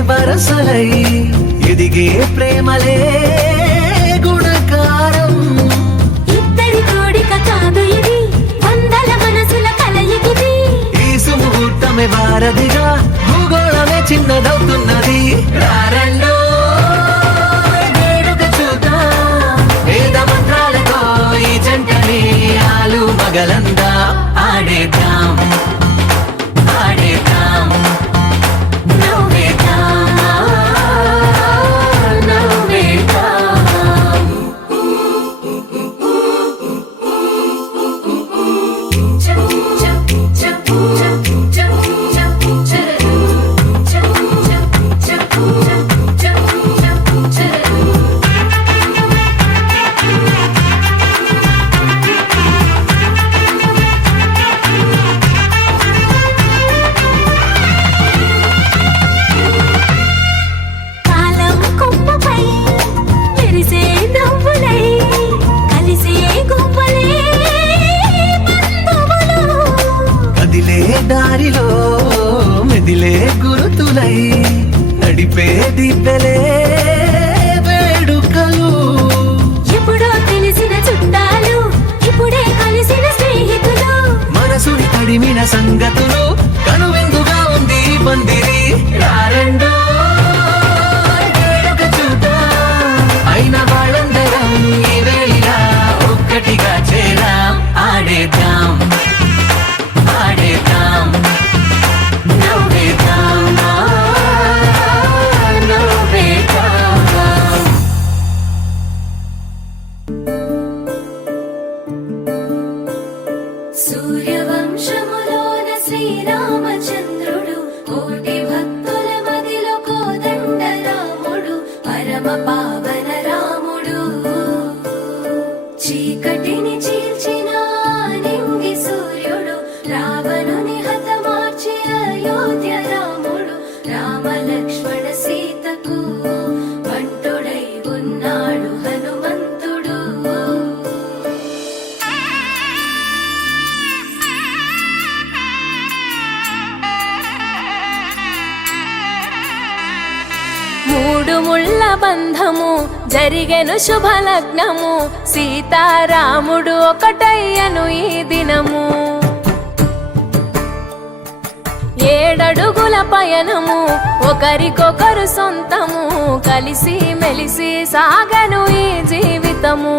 వరసలై ఎదిగే ప్రేమలే గుణకారం. ఇద్దరి కోడిక కాదు ఇది, వందల మనసుల కలయికిది. ఈ సుముహూర్తమే వారధిగా భూగోళమే చిన్నదవుతున్నది. రారండో వేడుక చూద్దాం, వేద మంత్రాలతో ఈ జంటని ఆలు మగలందా. తడిమిన సంగతులు కనువిందుగా ఉంది ఈ పందిరి రారండో వేడుక చూద్దాం అయిన వాళ్ళందరం ఈ వేళ ఒక్కటిగా చేరాం ఆడేద్దాం ఆడేద్దాం నవ్వేద్దాం నవ్వేద్దాం సూర్యవంశములోన శ్రీరామచంద్రుడు కోటి భక్తుల మదిలో కోదండ రాముడు పరమ పావన రాముడు చీకటిని చీల్చిన నింగి సూర్యుడు రావణుని హతమార్చి అయోధ్య రాముడు రామ లక్ష్మణ సీతకు బంటుడై ఉన్నాడు హనుమంతుడు మూడు ముళ్ళ బంధము జరిగెను శుభలగ్నము సీతారాముడు ఒకటయ్యను ఈ దినము ఏడడుగుల పయనము ఒకరికొకరు సొంతము కలిసి మెలిసి సాగను ఈ జీవితము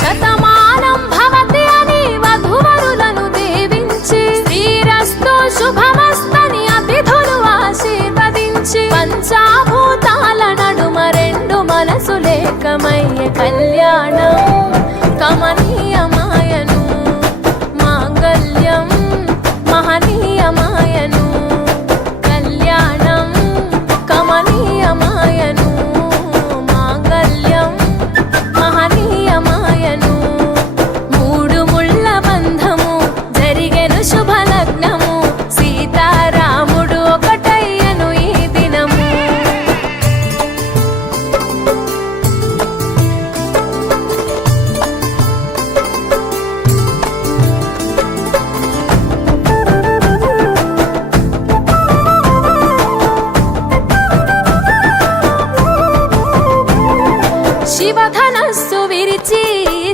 శతమానం భవతి అని వధువరులను దీవించి శ్రీరస్తు శుభమస్తని అతిథులు ఆశీర్వదించి పంచాభూతాల నడుమ రెండు మనసులేకమయ్య కళ్యాణం కమనీయమాయను మాంగళ్యం మహనీయమాయను కళ్యాణం కమనీయమాయను మాంగళ్యం మహనీయమాయను మూడు ముళ్ళ బంధము జరిగెను శుభలగ్నము సీతారాముడు ఒకటయ్యను ఈ దినము శివధనస్సు విరిచి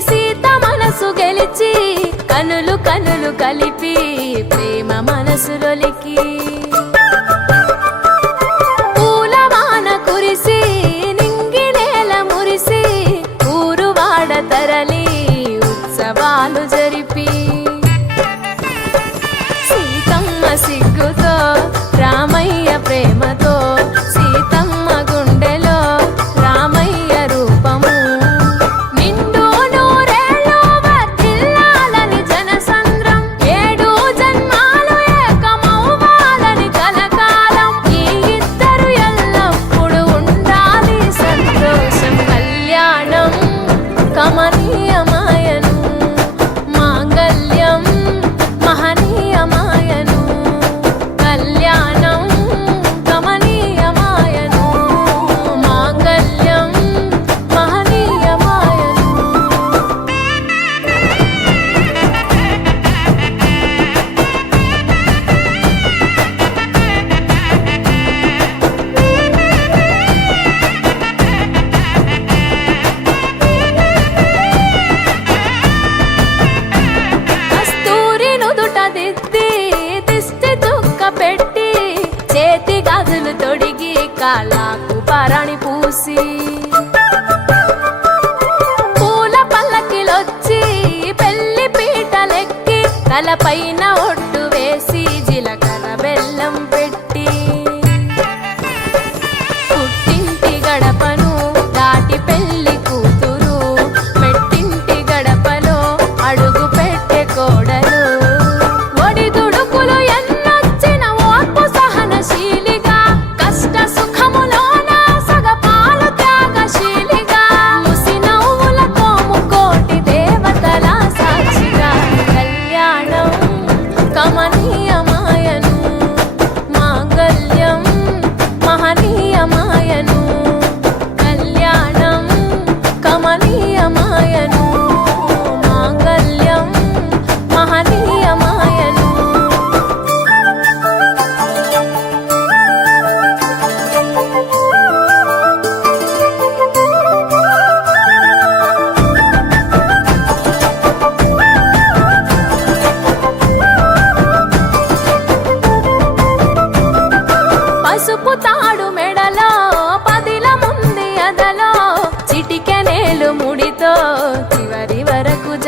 సీత మనసు గెలిచి కనులు కనులు కలిపి ప్రేమ మనసులొలికి పూలవాన కురిసి నింగి నేల మురిసి ఊరువాడ తరలి ఉత్సవాలు జరిపి సీతమ్మ సిగ్గుతో రామయ్య ప్రేమతో సీతమ్మ గుండెలో రామయ్య రూపము నిండు నూరేళ్ళు వర్ధిల్లాలని జనసంద్రం ఏడు జన్మాలు ఏకమవ్వాలని కలకాలం ఈ ఇద్దరు ఎల్లప్పుడూ ఉండాలి సంతోషం కళ్యాణం కమనీయమాయను మాంగళ్యం మహనీయమాయను కళ్యాణం కమనీయమాయను మాంగళ్యం మహనీయమాయను కస్తూరి నుదుట దిద్ది దిష్టి చుక్క పెట్టి చేతి గాజులు తొడిగి కాళ్ళకు పరణి పూసి పూల పల్లకిలొచ్చి పెళ్లి పీటలెక్కి తలపైన ఒట్టు వేసి జీలకర్ర బెల్లం పెట్టి పుట్టింటి గడపను దాటి పెళ్లి కూతురు మెట్టింటి గడపలో అడుగు పెట్టే కోడలు ఒడిదుడుకులు ఎన్నొచ్చిన ఓర్పు సహనశీలిగా కష్ట సుఖములోన సగపాలు త్యాగశీలిగా ముసి నవ్వులతో ముకోటి దేవతల సాక్షిగా కళ్యాణం కమనీయమాయను మాంగళ్యం మహనీయమాయను కళ్యాణం కమనీయమాయను మాంగళ్యం మహనీయమాయను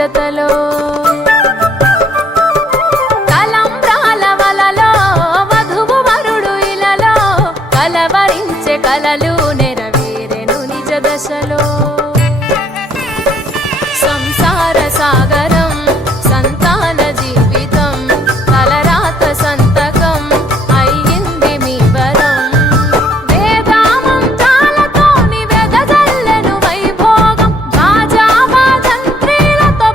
జతలో తలంబ్రాల వలలో వధువు వరుడు ఇలలో కలవరించే కలలు నెరవేరెను నిజ దశలో సంసార సాగరం సంతాన జీవితం తలరాత సంతకం అయ్యింది మీ వరం వేదామంతాలతోని వెదజల్లెను వైభోగం రాజావాదంత్రీలతో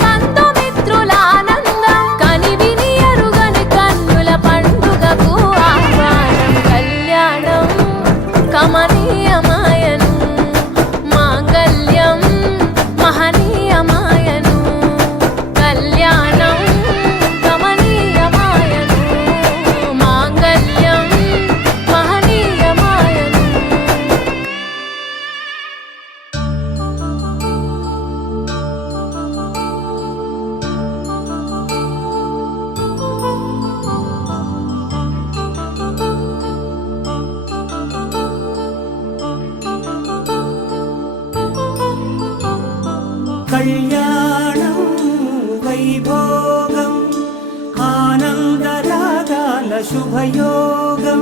బంధుమిత్రులానందం కనివిని ఎరుగని కన్నుల పండుగకు ఆహ్వానం కళ్యాణం కమనీయమాయను మాంగళ్యం మహనీయమాయను కళ్యాణం కమనీయమాయను మాంగళ్యం మహనీయమాయను కళ్యాణం వైభోగం ఆనందరాగాల శుభయోగం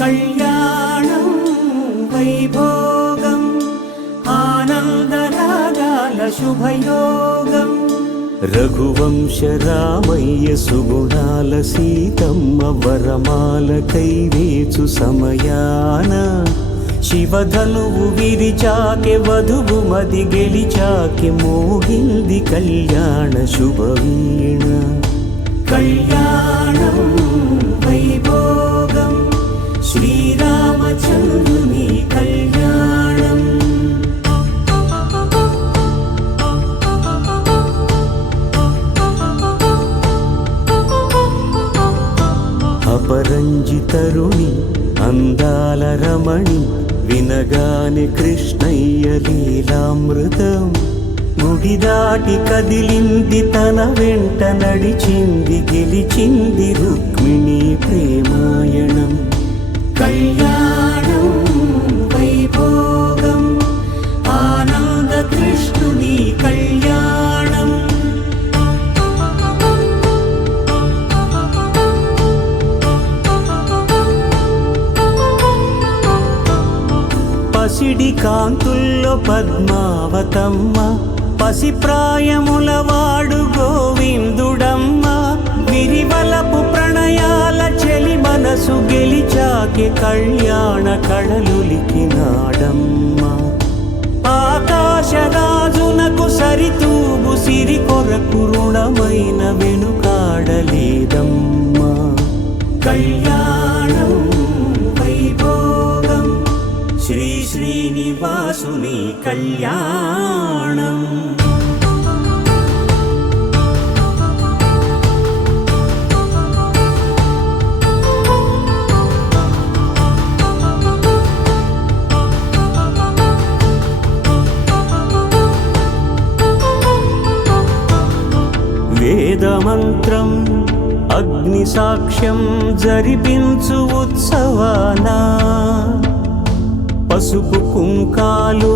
కళ్యాణం వైభోగం ఆనందరాగాల శుభయోగం రఘువంశ రామయ్య సుగుణాల సీతమ్మ వరమాల కైవేచు సమయాన శివధనువు విరిచాకె వధువు మది గెలిచాకె మోగింది కళ్యాణ శుభవీణ కళ్యాణం వైభోగం శ్రీరామచంద్రుని కళ్యాణం అపరంజి తరుణి అందాల రమణి వినగానే కృష్ణయ్య లీలామృతం గుడి దాటి కదిలింది తన వెంట నడిచింది గెలిచింది రుక్మిణి ప్రేమాయణం కళ్యాణం వైభోగం ఆనంద కృష్ణుని కళ్యాణం పసిడి కాంతుల్లో పద్మావతమ్మ పసిప్రాయముల వాడు గోవిందుడమ్మ విరివలపు ప్రణయాల చెలి మనసు గెలిచాకె కళ్యాణ కళలులికినాడమ్మ ఆకాశరాజునకు సరితూగు సిరి కొరకు రుణమైన వెనుకాడలేదమ్మా కళ్యాణం వైభోగం శ్రీ శ్రీనివాసుని కళ్యాణం వేదమంత్రం అగ్ని సాక్ష్యం జరిపించు ఉత్సవానా పసుపు కుంకాలు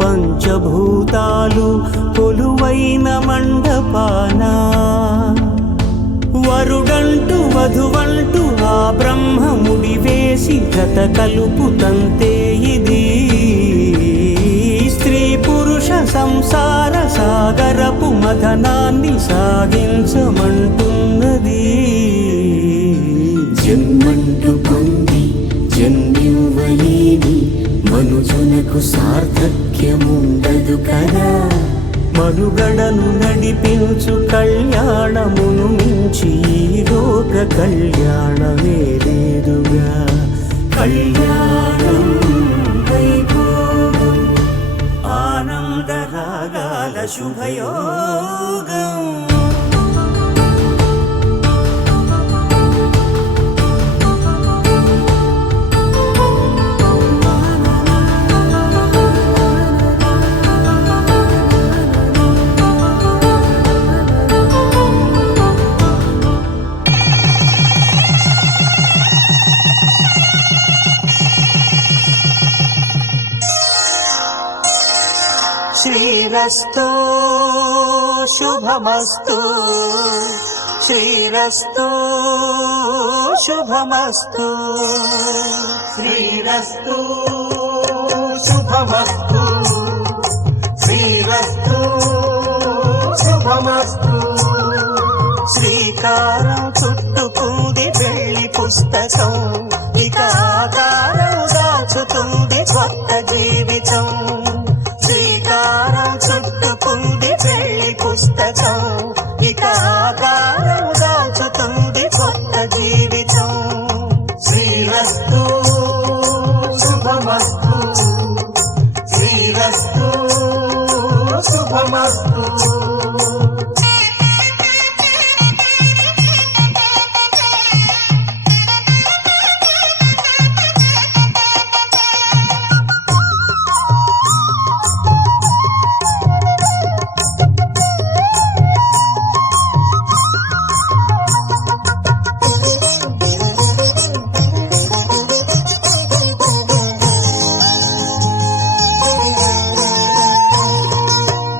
పంచభూతాలు కొలువైన మండపానా వరుడంటూ వధువంటూ ఆ బ్రహ్మముడి వేసి గత కలుపు తంతే ఇది స్త్రీ పురుష సంసార సాగరపు మథనాన్ని సాగించమంటున్నది జన్మంటూ పొంది జన్మివ్వలేని మనుజునకు సార్థక్యముండదు కదా మనుగడను నడిపించు కళ్యాణమును మించి ఈ లోక కళ్యాణమే లేదుగా కళ్యాణం వైభోగం ఆనంద రాగాల శుభయోగం శ్రీరస్తో శుభమస్తు శ్రీరస్తు శుభమస్తు శ్రీరస్తు శుభమస్తు శ్రీరస్తు శుభమస్తు శ్రీకారం చుట్టుకుంది పెళ్లి పుస్తకం ఇక ఆకారం దాచుతుంది కొత్త జీవితం శ్రీకారం చుట్టుకుంది పెళ్లి పుస్తకం ఇక ఆకారం దాచుతుంది కొత్త జీవితం శ్రీరస్తు శుభమస్తు శ్రీరస్తు శుభమస్తు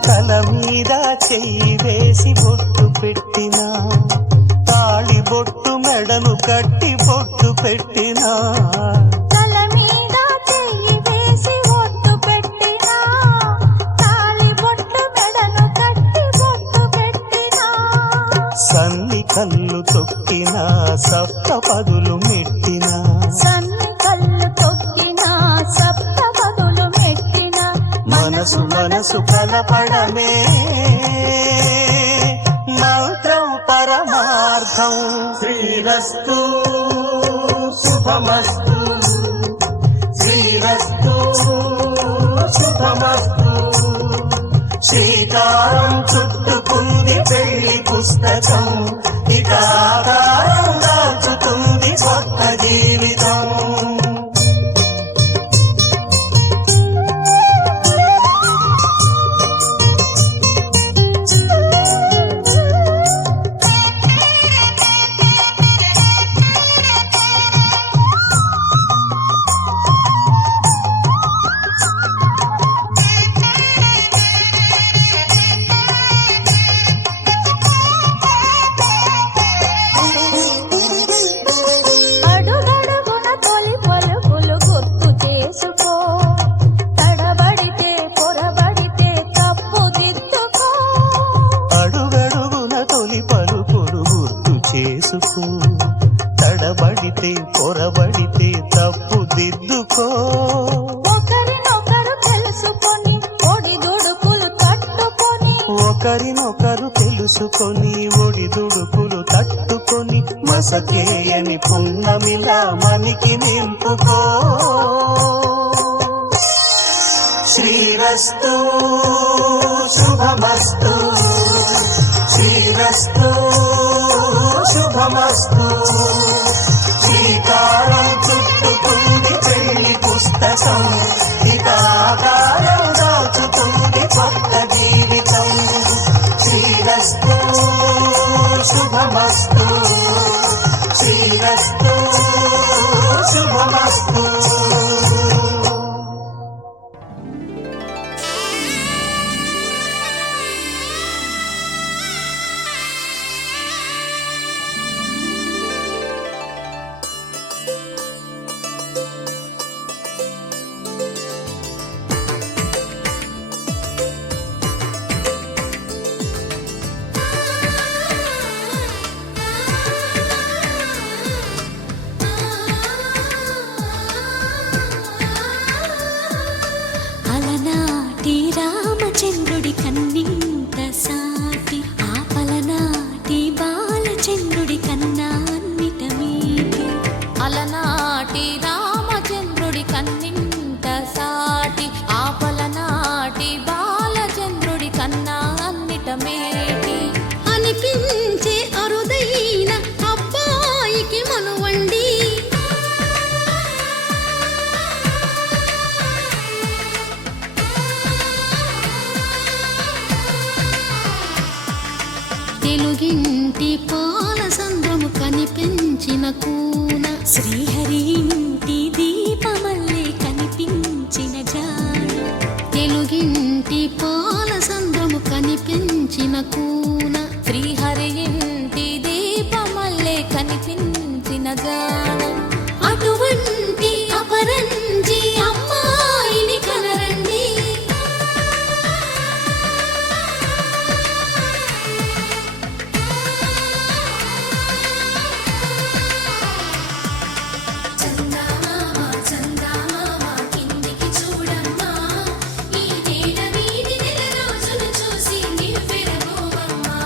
తల మీద చెయ్యి వేసి బొట్టు పెట్టినా తాళి బొట్టు మెడను కట్టి బొట్టు పెట్టినా తల మీద చెయ్యి వేసి ఒట్టు పెట్టినా తాళి బొట్టు మెడను కట్టి బొట్టు పెట్టినా సన్ని కళ్ళు తొక్కినా సప్త పదులు మెట్టినా సన్ని కళ్ళు తొక్కినా సప్త పదులు మెట్టినా మనసు మనసు కలపడమే మంత్రం పరమార్థం శ్రీరస్తు శుభమస్తు శ్రీరస్తు శుభమస్తు శ్రీకారం చుట్టుకుంది పెళ్లి పుస్తకం ఇక ఆకారం దాచుతుంది కొత్త జీవితం అడుగడుగున తొలి పలుకులు గుర్తు చేసుకో తడబడితే పొరబడితే తప్పు దిద్దుకో అడుగడుగున తొలి పలుకులు గుర్తు చేసుకో తడబడితే పొరబడితే తప్పు దిద్దుకో ఒకరినొకరు తెలుసుకొని ఒడిదుడుకులు తట్టుకొని ఒకరినొకరు తెలుసుకొని ఒడిదుడుకులు తట్టుకొని మసకేయని పున్నమిలా మనికి నింపుకో శ్రీరస్తు శుభమస్తు శ్రీరస్తు శుభమస్తు శ్రీకారం చుట్టుకుంది పెళ్లి పుస్తకం ఇక ఆకారం దాచుతుంది కొత్త జీవితం శ్రీరస్తు శుభమస్తు శ్రీరస్తు శుభమస్తు అలనాటి రామచంద్రుడి కన్నింత సాటి ఆపలనాటి బాలచంద్రుడి కన్నా అన్నిట మీటి అలనాటి రామచంద్రుడి కన్నింట సాటి ఆపలనాటి బాలచంద్రుడి కన్నా అన్నిట మేటి అనిపించే అరుదైన అబ్బాయికి మనువండి తెలుగింటి పాల సంద్రము కనిపించిన కూన శ్రీహరి ఇంటి దీపమల్లే కనిపించిన జాడ తెలుగింటి పాల సంద్రము కనిపించిన కనిపించిన కూన శ్రీహరి ఇంటి దీపమల్లే కనిపించిన జాడ అటువంటి అపరంజి అమ్మాయిని కనరండి చందమామ చందమామ కిందికి చూడమ్మా ఈ నేల వీధి నెల రోజులు చూసి నివ్వెరపోవమ్మా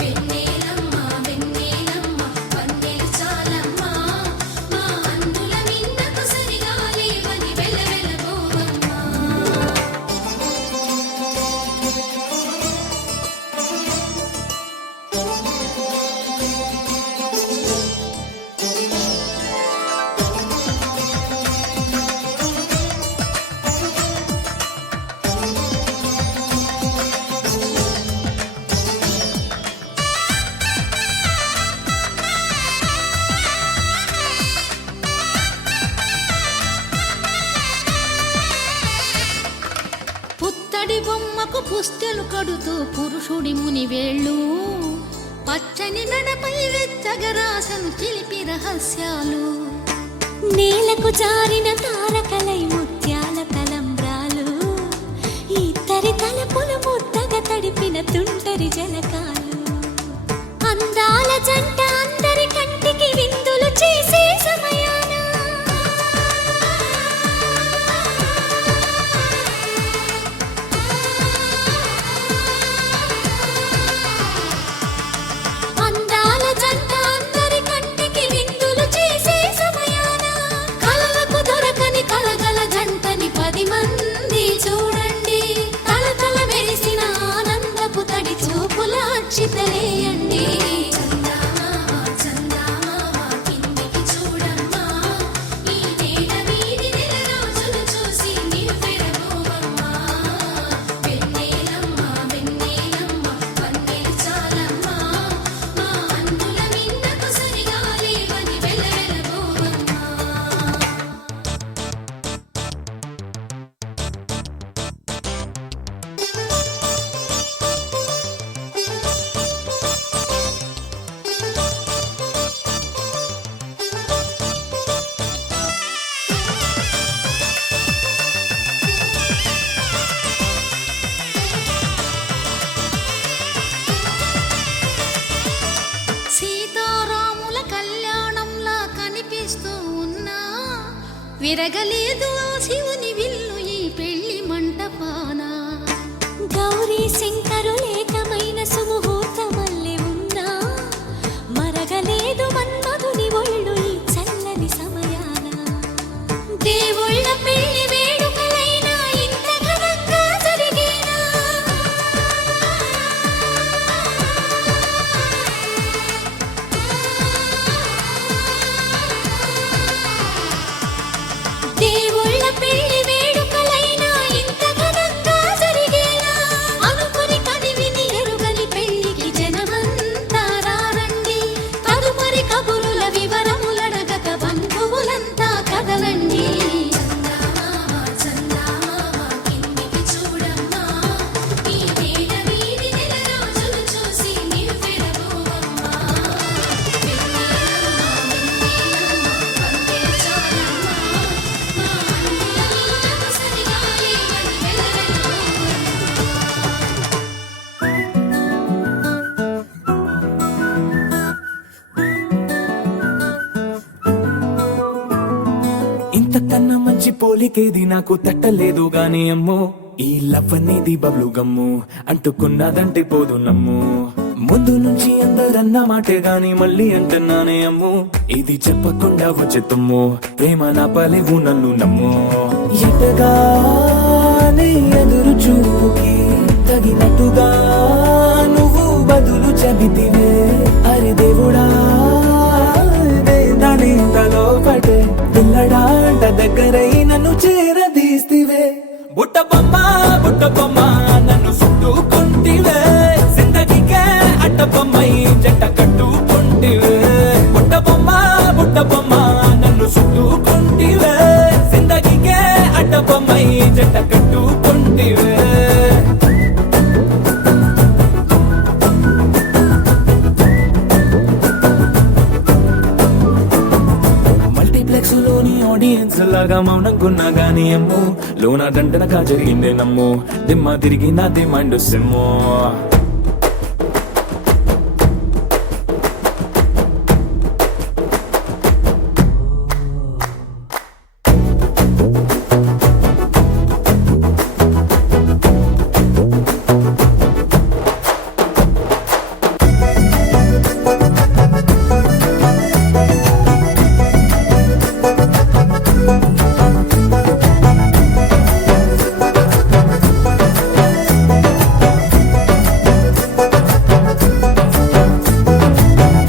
వెన్నెలమ్మ వెన్నెలమ్మ వన్నెలు చాలమ్మా మా అందుల మిన్నకు సరిగా లేవని వెలవెలపోవమ్మా పుత్తడి బొమ్మకు పుస్తెలు కడుతూ పురుషుడి ముని వేళ్ళు పచ్చని మెడపై వెచ్చగరాసను చిలిపి రహస్యాలు నేలకు జారిన తారకలై ముత్యాల తలంబ్రాలు ఇద్దరి తలపులు ముద్దగా తడిపిన తుంటరి జలకాలు అందాల జంట అందరి కంటికి విందులు చేసే సమయాన అందాల జంట అందరి కంటికి విందులు చేసే సమయాన కలలకు దొరకని కలగల జంటని 10 మంది చూడండి తలతల మెరిసిన ఆనందపు తడి చూపుల అక్షితలేయండి చందమామ చందమామ కిందికి చూడమ్మా ఈ నేల వీధి నెల రోజులు చూసి నివ్వెరపోవమ్మా వెన్నెలమ్మ వెన్నెలమ్మ వన్నెలు చాలమ్మా మా అందుల మిన్నకు సరిగా లేవని వెలవెలపోవమ్మా సీతారాముల కళ్యాణంలా కనిపిస్తూ ఉన్నా విరగలేదు ఆ శివుని విల్లు ఈ పెళ్లి మంటపాన గౌరీ శంకరులేకమైన సుముహూర్తమల్లె ఉన్నా మరగలేదు మన్మధుని ఒళ్ళు ఈ చల్లని సమయాన దేవుళ్ళ పెళ్లి వేడుకలైనా ఇంత ఘనంగా జరిగేనా దేవుళ్ళ పెళ్లి వేడుకలైనా ఇంత ఘనంగా జరిగేనా అనుకుని కనివిని ఎరుగని పెళ్లికి జనమంతా రారండి తదుపరి కబురుల వివరములడగక బంధువులంతా కదలండి చందమామ చందమామ కిందికి చూడమ్మా ఈ నేల వీధి నెల రోజులు చూసి నివ్వెరపోవమ్మా వెన్నెలమ్మ వెన్నెలమ్మ వన్నెలు చాలమ్మా మా అందుల మిన్నకు సరిగా లేవని వెలవెలపోవమ్మా ఇంతకన్నా మంచి పోలికేది నాకు తట్టలేదు గాని అమ్మో ఈ లవ్ అనేది బబ్లు గమ్ము అంటుకున్నదంటే పోదు నమ్ము ముందు నుంచి అందరన్న మాటే గాని మళ్ళీ అంటున్నానే అమ్ము ఇది చెప్పకుండా వచ్చేతమ్ము ప్రేమ నా పలేవు నన్ను నమ్ము ఎటగానే ఎదురు చూపుకి తగినట్టుగా నువ్వు బదులు చెబితివే అరే దేవుడా దాని తలో పడే పిల్లడాంట దగ్గరై నన్ను చేరదీస్తివే బుట్ట బొమ్మ నన్ను చుట్టుకుంటివే జిందగీకే అట్ట బొమ్మై జంట కట్టుకుంటివే బుట్ట బొమ్మ నన్ను చుట్టుకుంటివే జిందగీకే అట్ట బొమ్మై జంట కట్టుకుంటివే రాజులాగా మౌనంకున్నా గానీ అమ్ము లోన దండనగా జరిగిందే నమ్ము దిమ్మ తిరిగి నాది మైండ్ సిమ్ము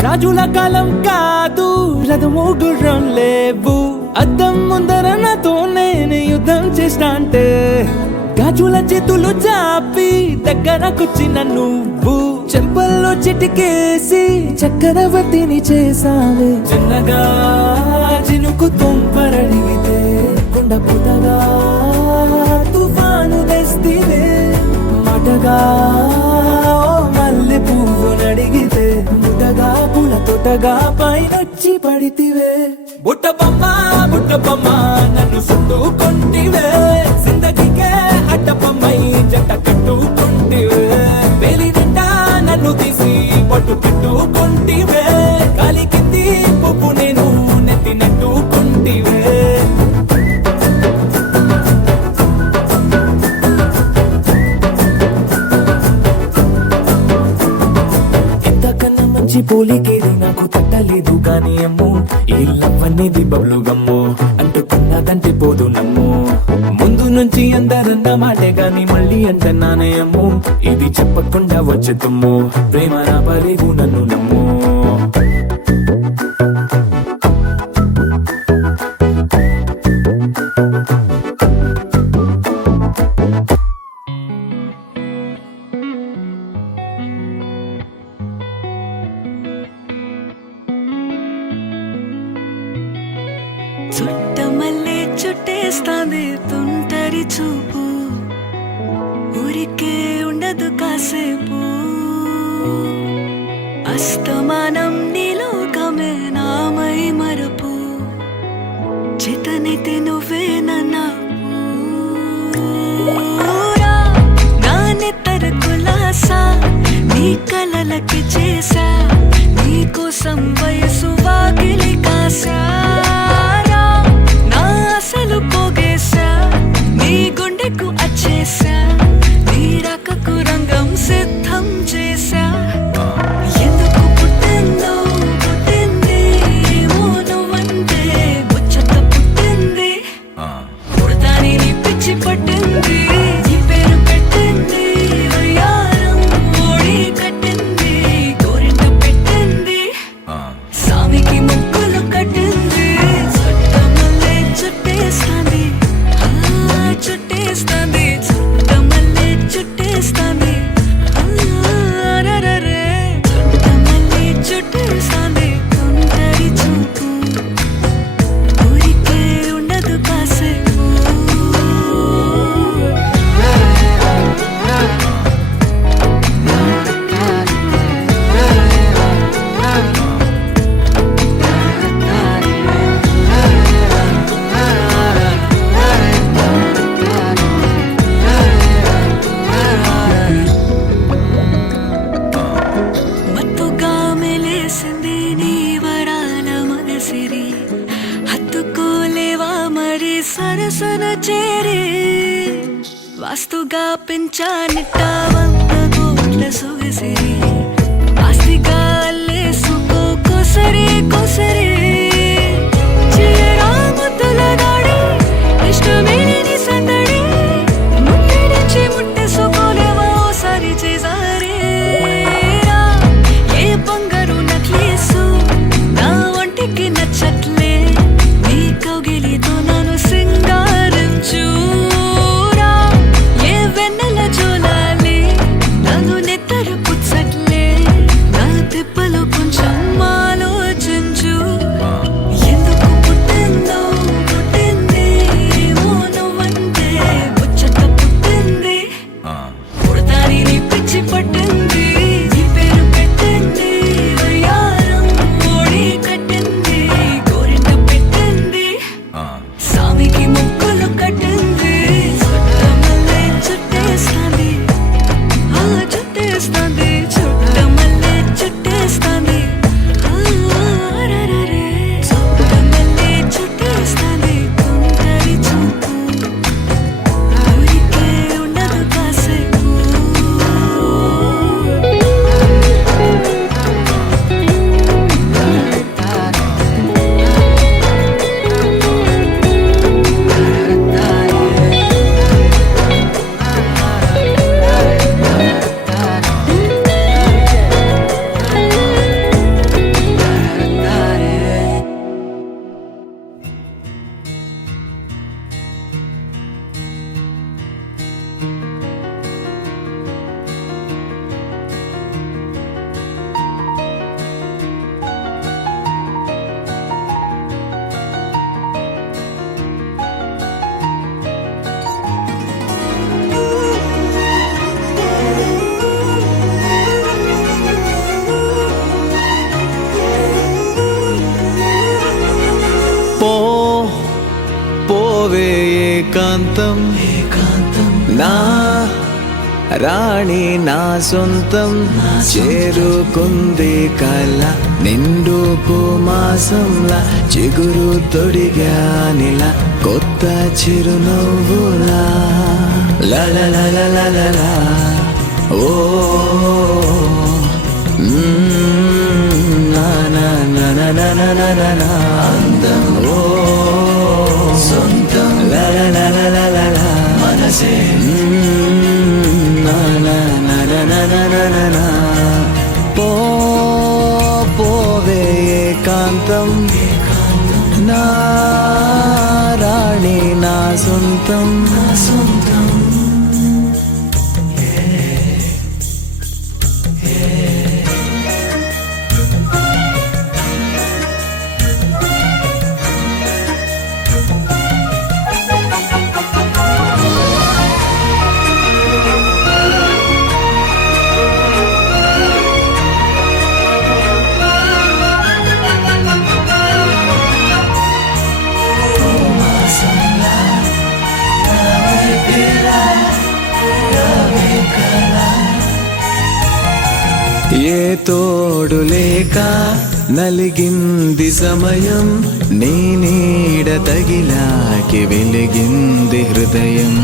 రాజుల కాలం కాదు రథము గుర్రం లేవు అద్దం ముందర నాతో నేను యుద్ధం చేస్తా అంటే గాజుల చేతులు చాపి దగ్గరకొచ్చిన నువ్వు చెంపల్లో చిటికేసి చక్రవర్తిని చేసావే చిన్నగా చినుకు తుంపరడిగితే కుండ పుటగా తుఫాను తెస్తివే మాటగా మల్లె పువ్వు నడిగితే ముటగా పుల తొటగా పైనొచ్చి పడితివే బుట్టబొమ్మ నన్ను చుట్టుకొంటివే జిందగీకే అడ్డపమ్మై జంట కట్టుకొంటివే వేలి నిండా నన్ను తీసి పట్టు పెట్టుకొంటివే కాలి కింది పువ్వు నేను నెత్తినట్టుకొంటివే పోలికేది నాకు తట్టలేదు కానీ అమ్ము ఈ లవ్ అనేది బబ్లు గమ్ము అంటుకున్నదంటే పోదు నమ్ము ముందు నుంచి అందరన్న మాటే గాని మళ్ళీ అంటున్నానే అమ్ము ఇది చెప్పకుండా వచ్చే తుమ్ము ప్రేమ నా పరేగు నన్ను నమ్ము చుట్టమల్లే చుట్టేస్తాంది తుంటరి చూపు ఊరికే ఉండదు కాసేపు అస్తమానం నీలోకమే నామై మరపు చేతనైతే నువ్వే నన్నా నా నెత్తర కులాసా నీ కలలకి చేసా నీ కోసం వయసు వాకిలి కాసా అసలు పోగేశా నీ గుండెకు అచ్చేసా నీ రకకు రంగం సిద్ధం చేశా ఎందుకు పుట్టిందో పుట్టింది ఏమో నువ్వంటే ముచ్చట పుట్టింది పుడతాని నీ పిచ్చి పట్టింది నీ పేరు పెట్టింది వయ్యారం ఓడి కట్టింది గోరింట పెట్టింది సామికి ముక్కులు కట్టింది చుట్టేస్తాంది చుట్టేస్తాంది చుట్టమల్లే చుట్టేస్తాంది చుట్టమల్లే చుట్టేస్తాంది తుంటరి చూపు ఊరికే ఉండదు కాసేపు మత్తుగా మెలేసింది నీ వరాల మనసిరి హత్తుకోలేవా మరి సరసన చేరి వాస్తుగా పెంచానిట్ట 100 కోట్ల సొగసిరి ఆస్తిగా అల్లేసుకో కొసరి కొసరి చిరాముతుల దాడి ఇష్టమేని సందడి ముట్టడిచి ముట్టేసుకోలేవా ఓసారి చేసారి ఏ బంగారు నక్లీసు నా ఒంటికి నచ్చట్లే నీ కౌగిలితో నన్ను సింగారించు ఏ వెన్నెల జోలాలి నన్ను నెత్తర పుచ్చట్లే నా తిప్పలు కొంచెం ఆలోచించు ఎందుకు పుట్టిందో పుట్టింది ఏమో నువ్వంటే ముచ్చట పుట్టింది పుడతాని నీ పిచ్చి పట్టింది నీ పేరు పెట్టింది వయ్యారం ఓడి కట్టింది గోరింట పెట్టింది ఏకాంతం నా రాణి నా సొంతం చేరుకుంది కల నిండు మాసంలా చిగురు తొడిగానిలా కొత్త చిరునవ్వులా లలలలలలలా ఓ నా నా నా నా నా నా నా నా అందం ఓ సొంతం లలలలలలా మనసే పోవే ఏకాంతం నా రాణి నా సొంతం ఏ తోడు లేక నలిగింది సమయం నీ నీడ తగిలాకి వెలిగింది హృదయం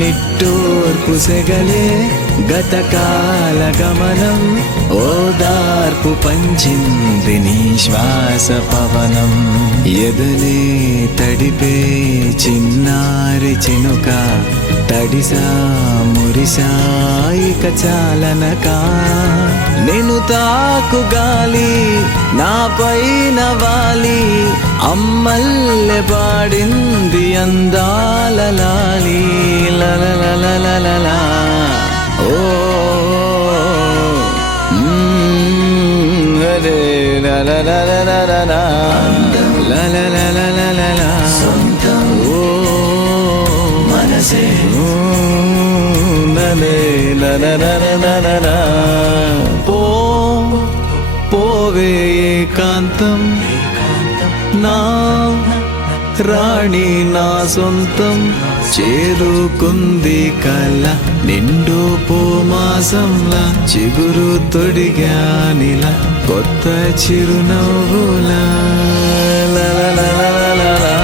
నిట్టూర్పు సెగలే గతకాల గమనం ఓదార్పు పంచింది నీ శ్వాస పవనం ఎదలే తడిపే చిన్నారి చినుక తడిసా మురిసా ఇక చాలనక నేను తాకు గాలి నా పైన వాలి అమ్మల్లె పాడింది అందాల లాలి లలలలలలా ఓ అరే లలలలలలా లలలలలలా ఓ మనసే పోవే ఏకాంతం నా రాణి నా సొంతం చేరుకుంది కల నిండు మాసంలా చిగురు తొడిగానిలా కొత్త చిరునవ్వులా లలలలలలా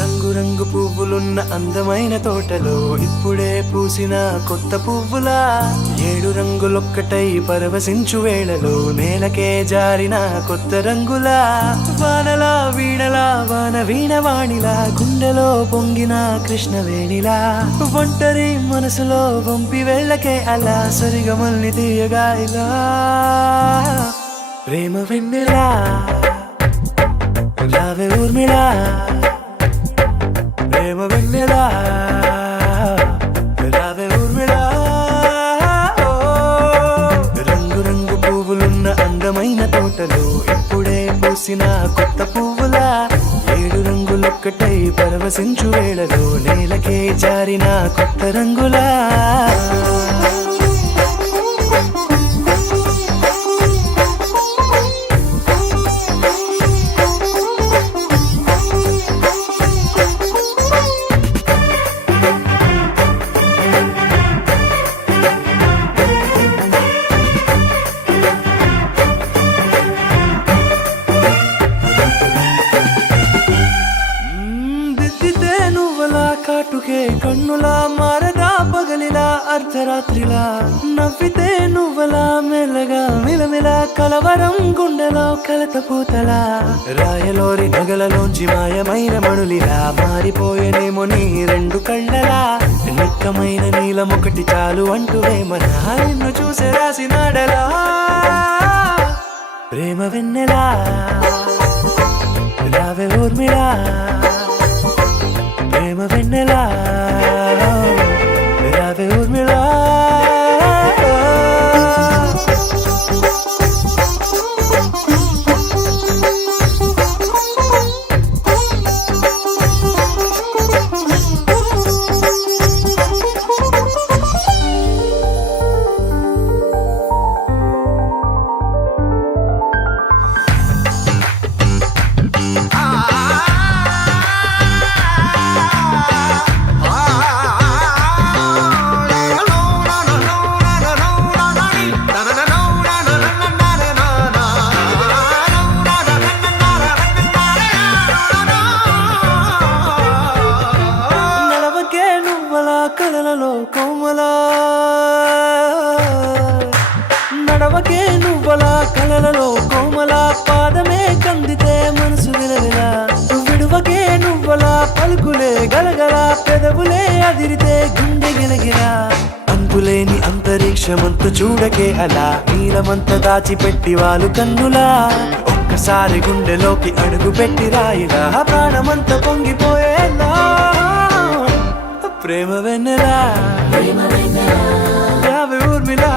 రంగు రంగు పువ్వులున్న అందమైన తోటలో ఇప్పుడే పూసిన కొత్త పువ్వులా 7 రంగులొక్కటై పరవశించు వేళలో నేలకే జారిన కొత్త రంగులా వానలా వీణలా వాన వీణవాణిలా గుండెలో పొంగిన కృష్ణవేణిలా ఒంటరి మనసులో వంపి వెళ్ళకే అలా సరిగమల్ని తీయగా ఇలా ప్రేమ వెన్నెలా రావే ఊర్మిళా ప్రేమ వెన్నెలా రావే ఊర్మిళా రంగు రంగు పువ్వులున్న అందమైన తోటలో ఇప్పుడే పూసిన కొత్త పువ్వులా 7 రంగులొక్కటై పరవశించు వేళలో నేలకే జారిన కొత్త రంగులా కాటుకే కన్నులా మారదా పగలిలా అర్ధరాత్రిలా నవ్వితే నువ్వలా మెల్లగా మిలమిలా కలవరం గుండెలో కలత పూతలా రాయలోరి నగలలోంచి మాయమైన మణులిలా మారిపోయేనేమో నీ 2 కళ్ళలా నిక్కమైన నీలమొకటి చాలు అంటూ వేమనా నిన్ను చూసే రాసినాడలా ప్రేమ వెన్నెలా రావే ఊర్మిళా ప్రేమ వెన్నెలా కలలలో కోమలా నడవకే నువ్వలా కలలలో కోమలా పాదమే కందితే మనసు విలవిలా విడువకే నువ్వలా పలుకులే గలగల పెదవులే అదిరితే గుండె గిలగిలా అంతులేని అంతరిక్షమంత చూడకే అలా నీలమంత దాచిపెట్టి వాళ్ళు కన్నులా ఒక్కసారి గుండెలోకి అడుగు పెట్టి రాయిలా ప్రాణమంత పొంగిపోయేలా ప్రేమ వెన్నెలా యావే ఊర్మిలా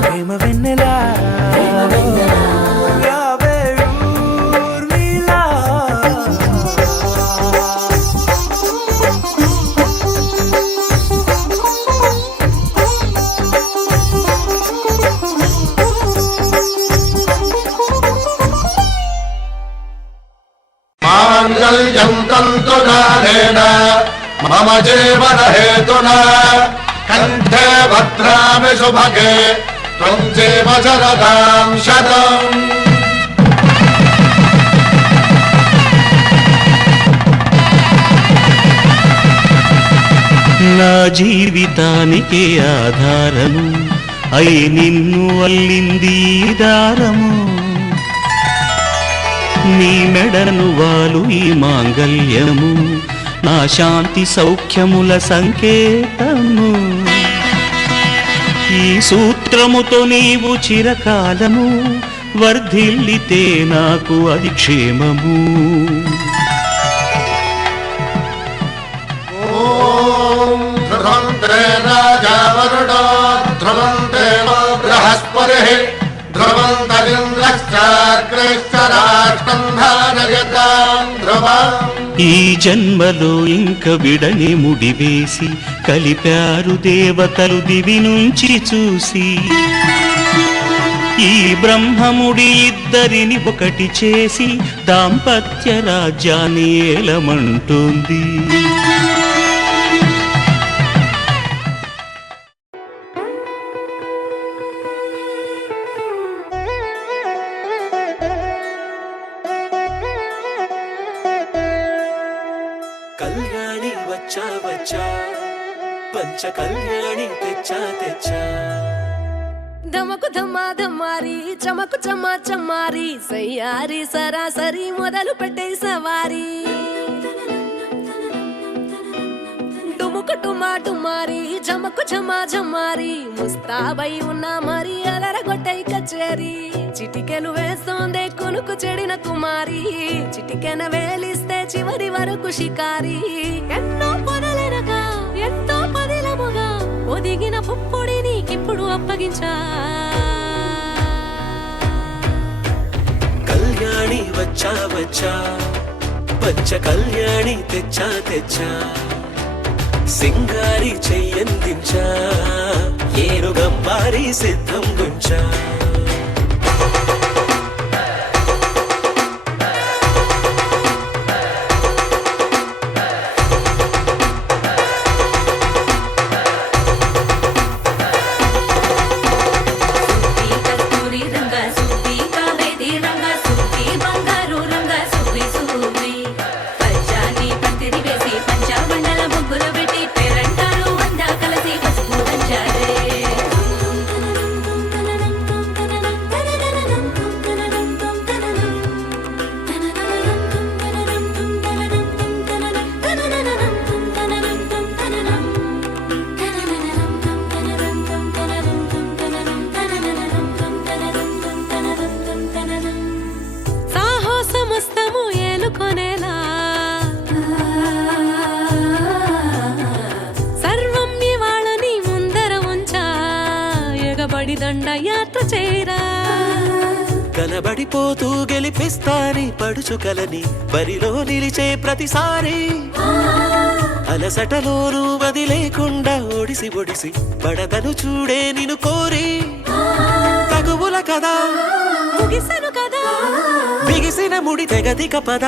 ప్రేమ వెన్నెలా యావే ఊర్మిళ. మాంగళ్యం తంతునానేన మమ జీవన హేతునా కంఠే భద్రామి శుభగే త్వం జీవ శరదాం శతం. నా జీవితానికి ఆధారము అయి నిన్ను అల్లింది ఈ దారము నీ మెడను వాలు ఈ మాంగళ్యము నా శాంతి సౌఖ్యముల సంకేతము ఈ సూత్రముతో నీవు చిరకాలము వర్ధిల్లితే నాకు అది క్షేమము. ధ్రువంతే రాజా వరుణో ధ్రువంతే బృహస్పతిః ధ్రువంతరింద్రశ్చాగ్రేశ్వరాష్ట్రం ధారయతాం ధ్రువం. ఈ జన్మలో ఇంక విడని ముడివేసి కలిపారు దేవతలు దివి నుంచి చూసి ఈ బ్రహ్మముడి ఇద్దరిని ఒకటి చేసి దాంపత్య రాజ్యాన్ని ఏలమంటుంది. కళ్యాణి వచ్చా వచ్చా పంచ కళ్యాణి తెచ్చా తెచ్చా ధమకు ధమ్మా ధమ్మారి చమకు చమ్మా చమ్మారి సయ్యారి సరాసరి మొదలు పెట్టే సవారి డుముకు డుమా డుమారి జమకు ఝమా ఝమారి ముస్తాబై ఉన్నా మరి అలరగొట్టై కచేరి చిటికెలు వేస్తోందే కొనుకు చెడిన కుమారి చిటికెన వేలిస్తే చివరి వరకు షికారి ఎన్నో పొదలెనక ఎంతో పదిలముగా ఒదిగిన పుప్పొడి నీకిప్పుడు అప్పగించా కళ్యాణి వచ్చా వచ్చా పంచ కళ్యాణి తెచ్చా తెచ్చా సింగారి చెయ్యందించా ఏనుగంబారి సిద్ధం గుంచా దండయాత్ర చేరా కనబడిపోతూ గెలిపిస్తాని పడుచుకలని బరిలో నిలిచే ప్రతిసారి అలసటలోనూ వదిలేకుండా ఒడిసి ఒడిసి పడతను చూడే నిన్ను కోరి తగువుల కదా ముగిసను కదా బిగిసిన ముడి తెగదిక పద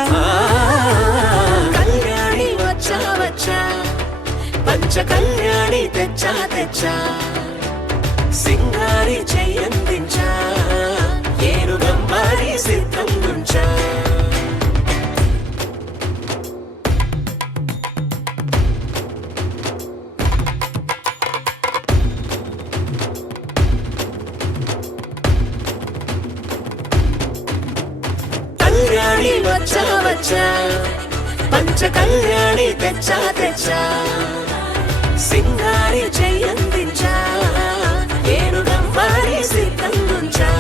కళ్యాణి వచ్చా వచ్చా పంచ కళ్యాణి తెచ్చా తెచ్చా సింగారి చెయ్యందించా ఏనుగంబారి సిద్ధం గుంచా వచ్చా పంచ కళ్యాణి తెచ్చా తెచ్చా సింగారి చెయ్యందించా ఏనుగమ్మారి సిద్ధంగుంచా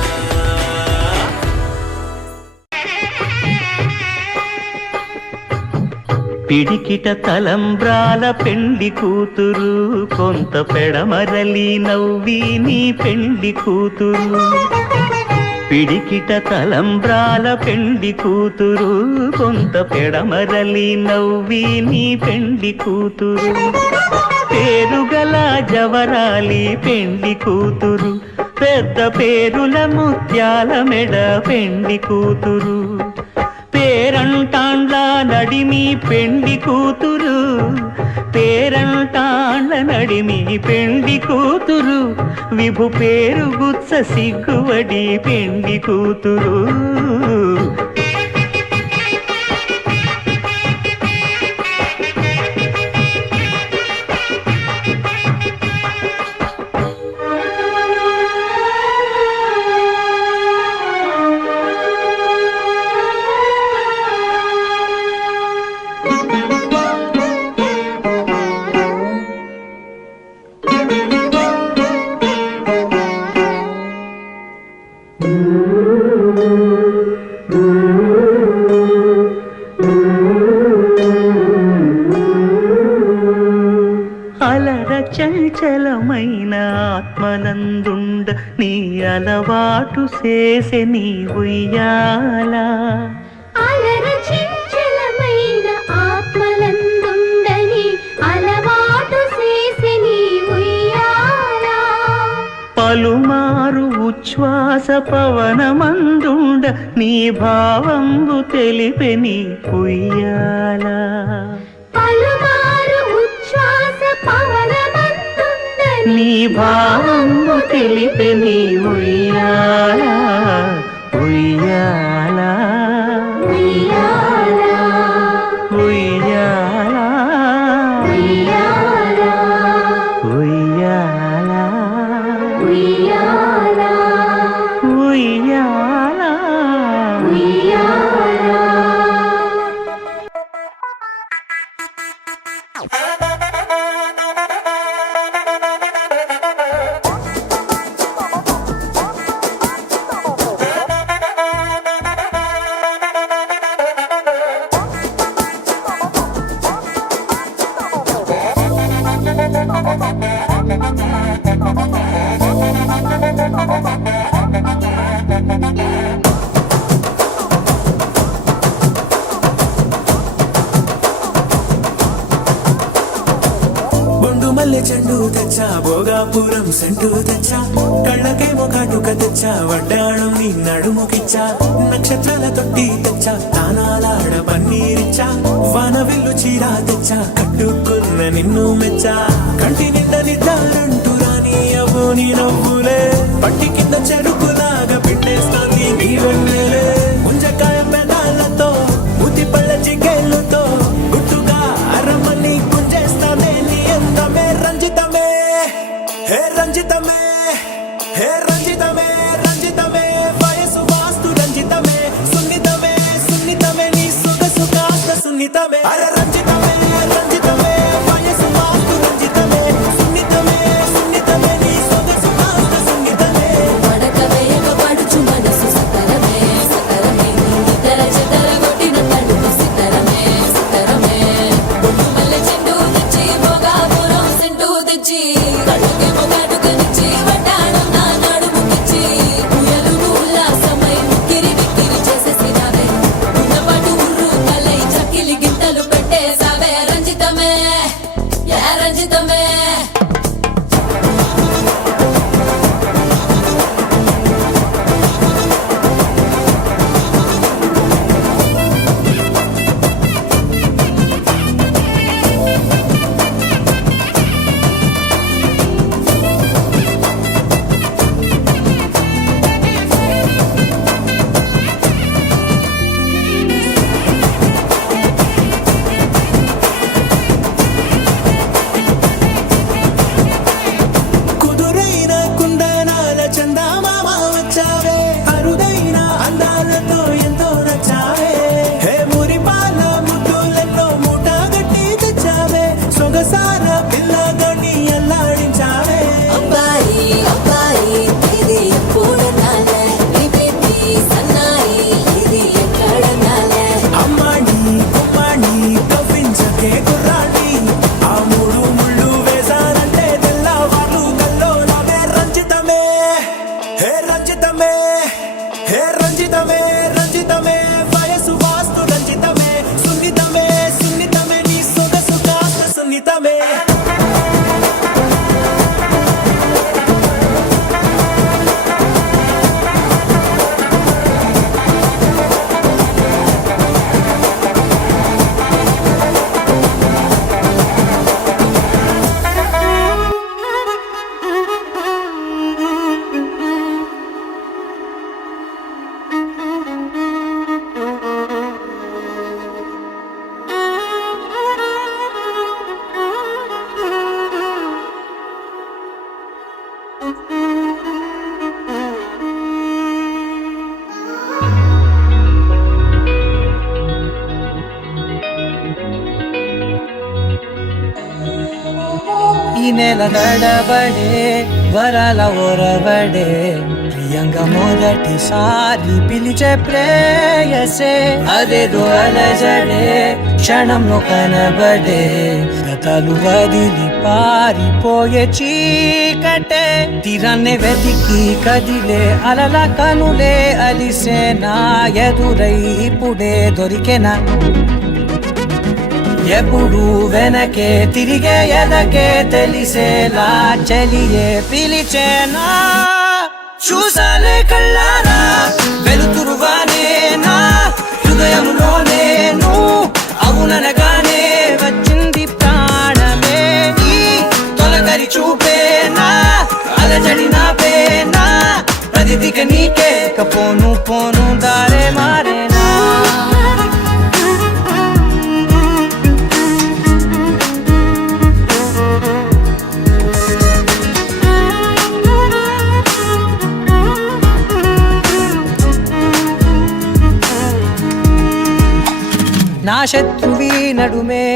పిడికిట తలంబ్రాల పెండి కూతురు కొంత పెడమరలి నవ్వి నీ పెండి కూతురు పిడికిట తలంబ్రాల పెండి కూతురు కొంత పెడమరలి నవ్వి నీ పెండి కూతురు పేరుగల జవరాలి పెండి కూతురు పెద్ద పేరుల ముత్యాల మెడ పెండి కూతురు పేరంటాండ్ల నడిమి పెండి కూతురు పేరంటాండ్ల నడిమి పెండి కూతురు విభు పేరు గుత్స సిగ్గువడి పెండి కూతురు అలర చంచలమైన ఆత్మనందుండ నీ అలవాటు చేసే నీ ఉయ్యాల అలర చంచలమైన ఆత్మలందుండని అలవాటు చేసి నీ ఉయ్యాల పలుమారు ఉచ్ఛ్వాస పవనమందుండ నీ భావంబు తెలిపే నీ ఉయ్యాల పలుమారు ఉచ్ఛ్వాస పవనమందుండని నీ భావంబు తెలిపే నీ ఉయ్యాల ఉయ్యాల ఉయ్యాల ఉయ్యాల ఉయ్యాల ఉయ్యాల ఉయ్యాల ఉయ్యాల ఉయ్యాల బొండు మల్లె చెండు తెచ్చా భోగాపురం సెంటు తెచ్చా కళ్ళకేమో కాటుక తెచ్చా వడ్డాణం నీ నడుముకిచ్చా నక్షత్రాల తొట్టి తెచ్చా తానాలాడ పన్నీరిచ్చా వాన విల్లు చీర తెచ్చా కట్టుకున్న నిన్ను మెచ్చా కంటి నిండా నిద్దారంటూ రాని అవ్వు నీ నవ్వులే పట్టి కింద చెడుకులాగా పిండేస్తాంది నీ వెన్నెలే ముంజకాయ పెదాలతో మూతి పళ్ళ చికెళ్ళుతో గుట్టుగా అరమని గుంజేస్తానే నీ అందమే రంజితమే హే రంజితమే హే రంజితమే రంజితమే వయసు వాస్తు రంజితమే సున్నితమే సున్నితమే నీ సొగసు కాస్త సున్నితమే అరే రంజితమే రంజితమే వయసు వాస్తు రంజితమే సున్నితమే సున్నితమే నీ సొగసు కాస్త సున్నితమే పడకవే రంజితమే హే రంజితమే రంజితమే వయసు వాస్తు రంజితమే సున్నితమే సున్నితమే నీ సొగసు కాస్త సున్నితమే ఈ నెల నడబడే వరాల ఓరబడే ప్రియంగా మొదటిసారి పిలిచే ప్రేయసే అదేదో అలజడే క్షణంలో కనబడే గతాలు వదిలి పారిపోయే చీకటే తీరాన్నే వెతికి కదిలే అలల కనులే అలిసే నా ఎదురై ఇప్పుడే దొరికెనా ఎప్పుడు వెనకే తిరిగే ఎదకే తెలిసేలా చలియే పిలిచేనా చూసాలే కళ్ళారా వెలుతురువానే నా హృదయంలో నేను అవుననగానే వచ్చింది ప్రాణమే నీ తొలగరి చూపేనా అలజడి నా పేనా ప్రతిదిక నీకే పోను పోను దారే మారేనా నా శత్రువి నడుమే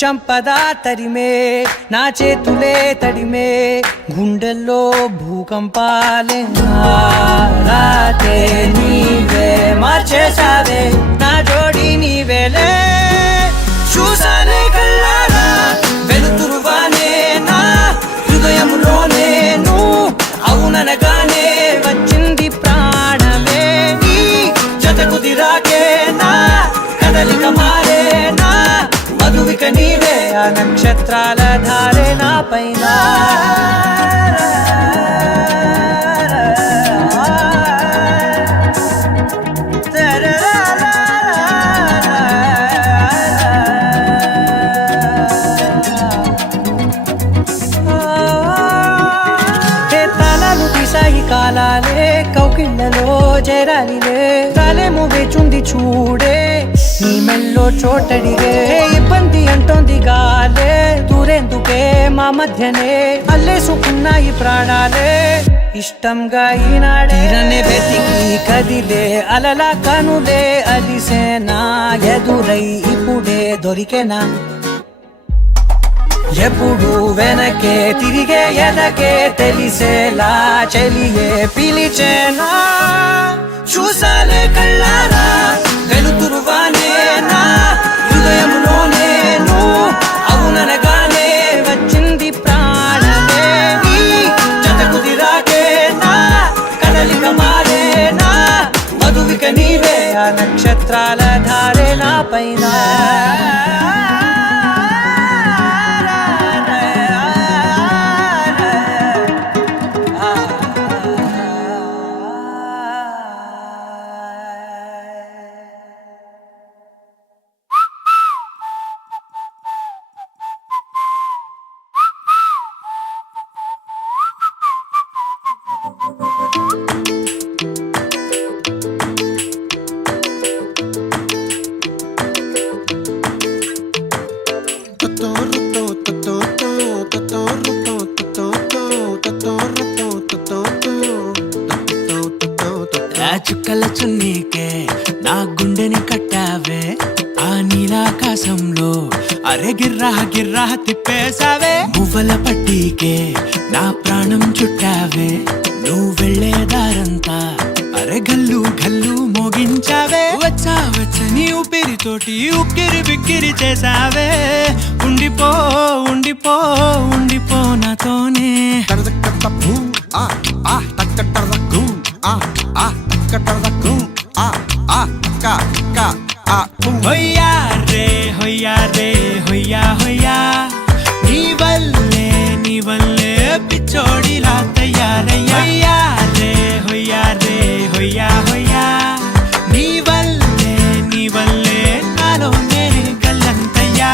చంపదా తరిమే నా చేతులే తడిమే గుండెల్లో భూకంపాలే రాతే నీవే మార్చేసావే నా జోడి నీవేలే చూసానే కళ్ళారా వెలుతురువానే నా హృదయంలో నేను అవుననగానే వచ్చింది ప్రాణమే నీ జతకు దిరాకే నా కదలిక మారేనా మధువిక నీవే ఆ నక్షత్రాల ధారే నా పైన తలలు తీసాయి కాలాలే కౌకిళ్ళలో చేరాలిలే కాలేమో వేచుంది చూడే నీ మెల్లో చోటడిగే ఇబ్బంది అంటోంది గాలే దూరేందుకే మా మధ్యనే అల్లేసుకున్నాయి ప్రాణాలే ఇష్టంగా ఈనాడే తీరనే వెతికి కదిలే అలలా కనులే అలిసేనా ఎదురై ఇప్పుడే దొరికెనా ఎప్పుడు వెనకే తిరిగే ఎదకే తెలిసేలా చలియే పిలిచేనా చూసాలే కళ్ళారా వెలుతురువానే నా హృదయంలో నేను అవుననగానే వచ్చింది ప్రాణమే నీ జతకు దిరాకే నా కదలిక మారేనా మధువిక నీవే ఆ నక్షత్రాల ధారే నా పైన చుక్కల చున్నీకే నా గుండెని కట్టావే ఆ నీలాకాశంలో అరే గిర్రా గిర్రా తిప్పేసావే మువ్వల పట్టీకే నా ప్రాణం చుట్టావే నువ్వు వెళ్ళే దారంతా అరే గల్లు గల్లు మోగించావే వచ్చా వచ్చని ఊపిరితోటి ఉక్కిరి బిక్కిరి చేసావే ఉండిపో ఉండిపో ఉండిపో నాతోనే ఆ ఆ కట్టదకు ఆ ఆ క క ఆ హొయ్యా రే హొయ్యా రే హొయ్యా హొయ్యా నీ వల్లే పిచ్చోడిలా తయారయ్యా హొయ్యా రే హొయ్యా హొయ్యా నీ వల్లే నాలో నేనే గల్లంతయ్యా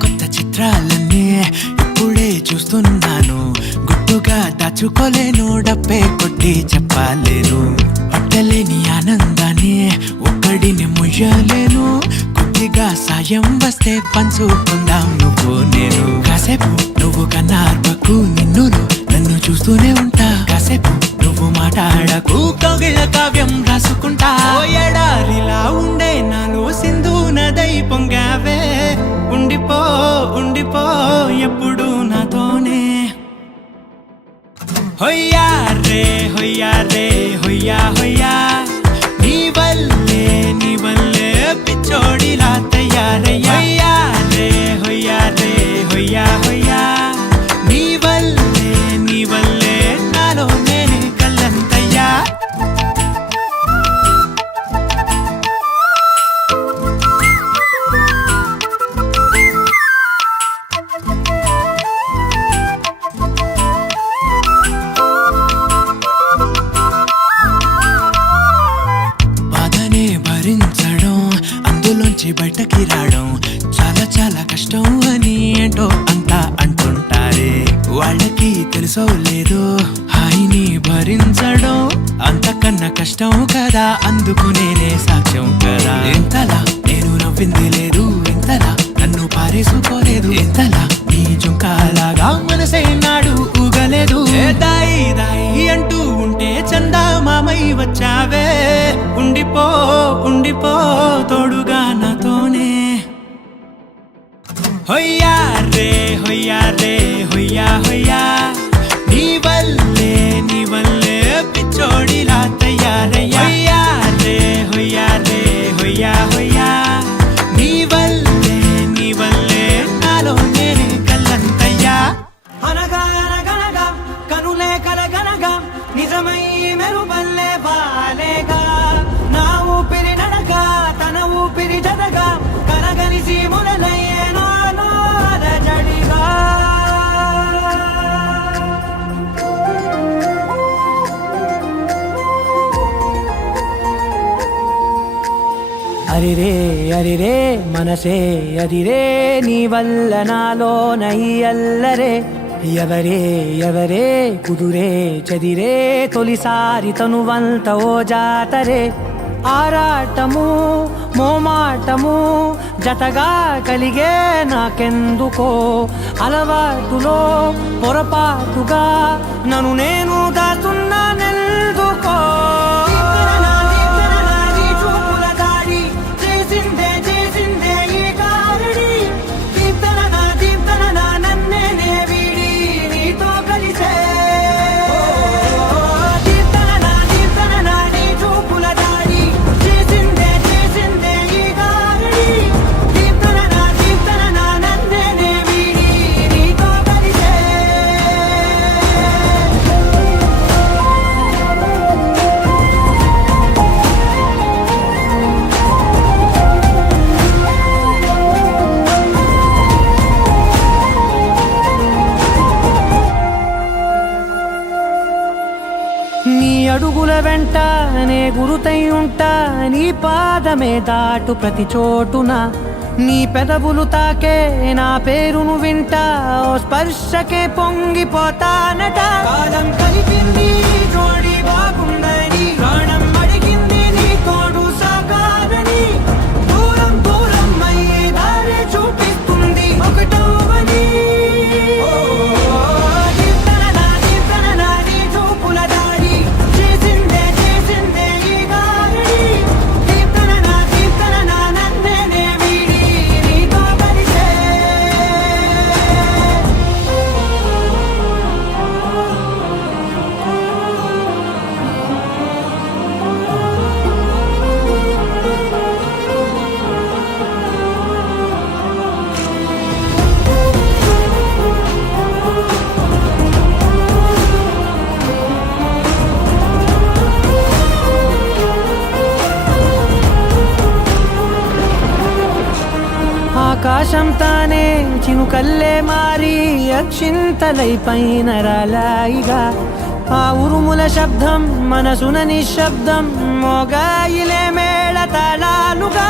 కొత్త చిత్రాలన్నీ ఇప్పుడే చూస్తున్నాను గుట్టుగా దాచుకోలేను డబ్బే కొట్టి చెప్పలేను పట్టలేని ఆనందాన్ని ఒక్కడిని ముయ్యలేను కొద్దిగా సాయం వస్తే పంచుకుందాం నువ్వు నేను కాసేపు నువ్వు కన్నార్పకు నిన్నులు నన్ను చూస్తూనే ఉంటా కాసేపు నువ్వు మాట్లాడకు కవిల కావ్యం రాసుకుంటా ఎడారిలా ఉండే నాలో సింధు నదై పొంగావే ఉండిపో ఎప్పుడు నాతోనే హొయ్యా రే హొయ్యా రే హొయ్యా హొయ్యా నీ వల్లే పిచ్చోడిలా తయారయ్యా హొయ్యా రే హొయ్యా హొయ్యా నీ వల్లే నాలో నేనే కల్లంతయ్యా బాధనే భరించడం అందులోంచి బయటకి రావడం చాలా చాలా కష్టం అని ఏంటో అంతా అంటుంటారే వాళ్ళకి తెలుసో లేదో హాయిని భరించడం అంతకన్నా కష్టం కదా అందుకు నేనే సాక్ష్యం కదా ఎంతలా నేను నవ్వింది లేదు ఎంతలా నన్ను పారేసుకోలేదు ఎంతలా నీ జుంకాలాగా మనసే నాడు ఊగలేదు దాయి దాయి అంటూ ఉంటే చందా మామై వచ్చావే ఉండిపో తోడుగా నాతోనే హొయ్యా రే హొయ్యా రే హొయ్యా హొయ్యా నీ వల్లే పిచ్చోడిలా తయారయ్యా హొయ్యా రే హొయ్యా హొయ్యా నీ వల్లే నాలో నేనే కల్లంతయ్యా అనగా అనగనగా కనులే కలగనగా నిజమై మెరుపల్లే బాలేగా నా ఊపిరి నడక తన ఊపిరి జడగా కలగలిసి మొదలయ్యేనో జడిగా అరిరే మనసే అదిరే నీ వల్ల నాలో నయ్యల్లరే ఎవరే కుదురే చదిరే తొలిసారి తనువంత ఓ జాతరే ఆరాటము మోమాటము జతగా కలిగే నాకెందుకో అలవాటులో పొరపాటుగా నన్ను నేను దాచున్నానెందుకో అడుగుల వెంట నే గురుతై ఉంటా నీ పాదమే దాటు ప్రతి చోటున నీ పెదవులు తాకే నా పేరును వింటా ఓ స్పర్శకే పొంగిపోతానట కాలం కలిపింది జోడి బాగుందని ప్రాణం అడిగింది నీ తోడు సాగాలని దూరం అయ్యే దారి చూపిస్తుంది ఒకటవని ఆకాశం తానే చినుకల్లే మారి అక్షింతలై పైన రాలాయిగా ఆ ఉరుముల శబ్దం మనసున నిశ్శబ్దం మోగాయిలే మేళ తాళాలుగా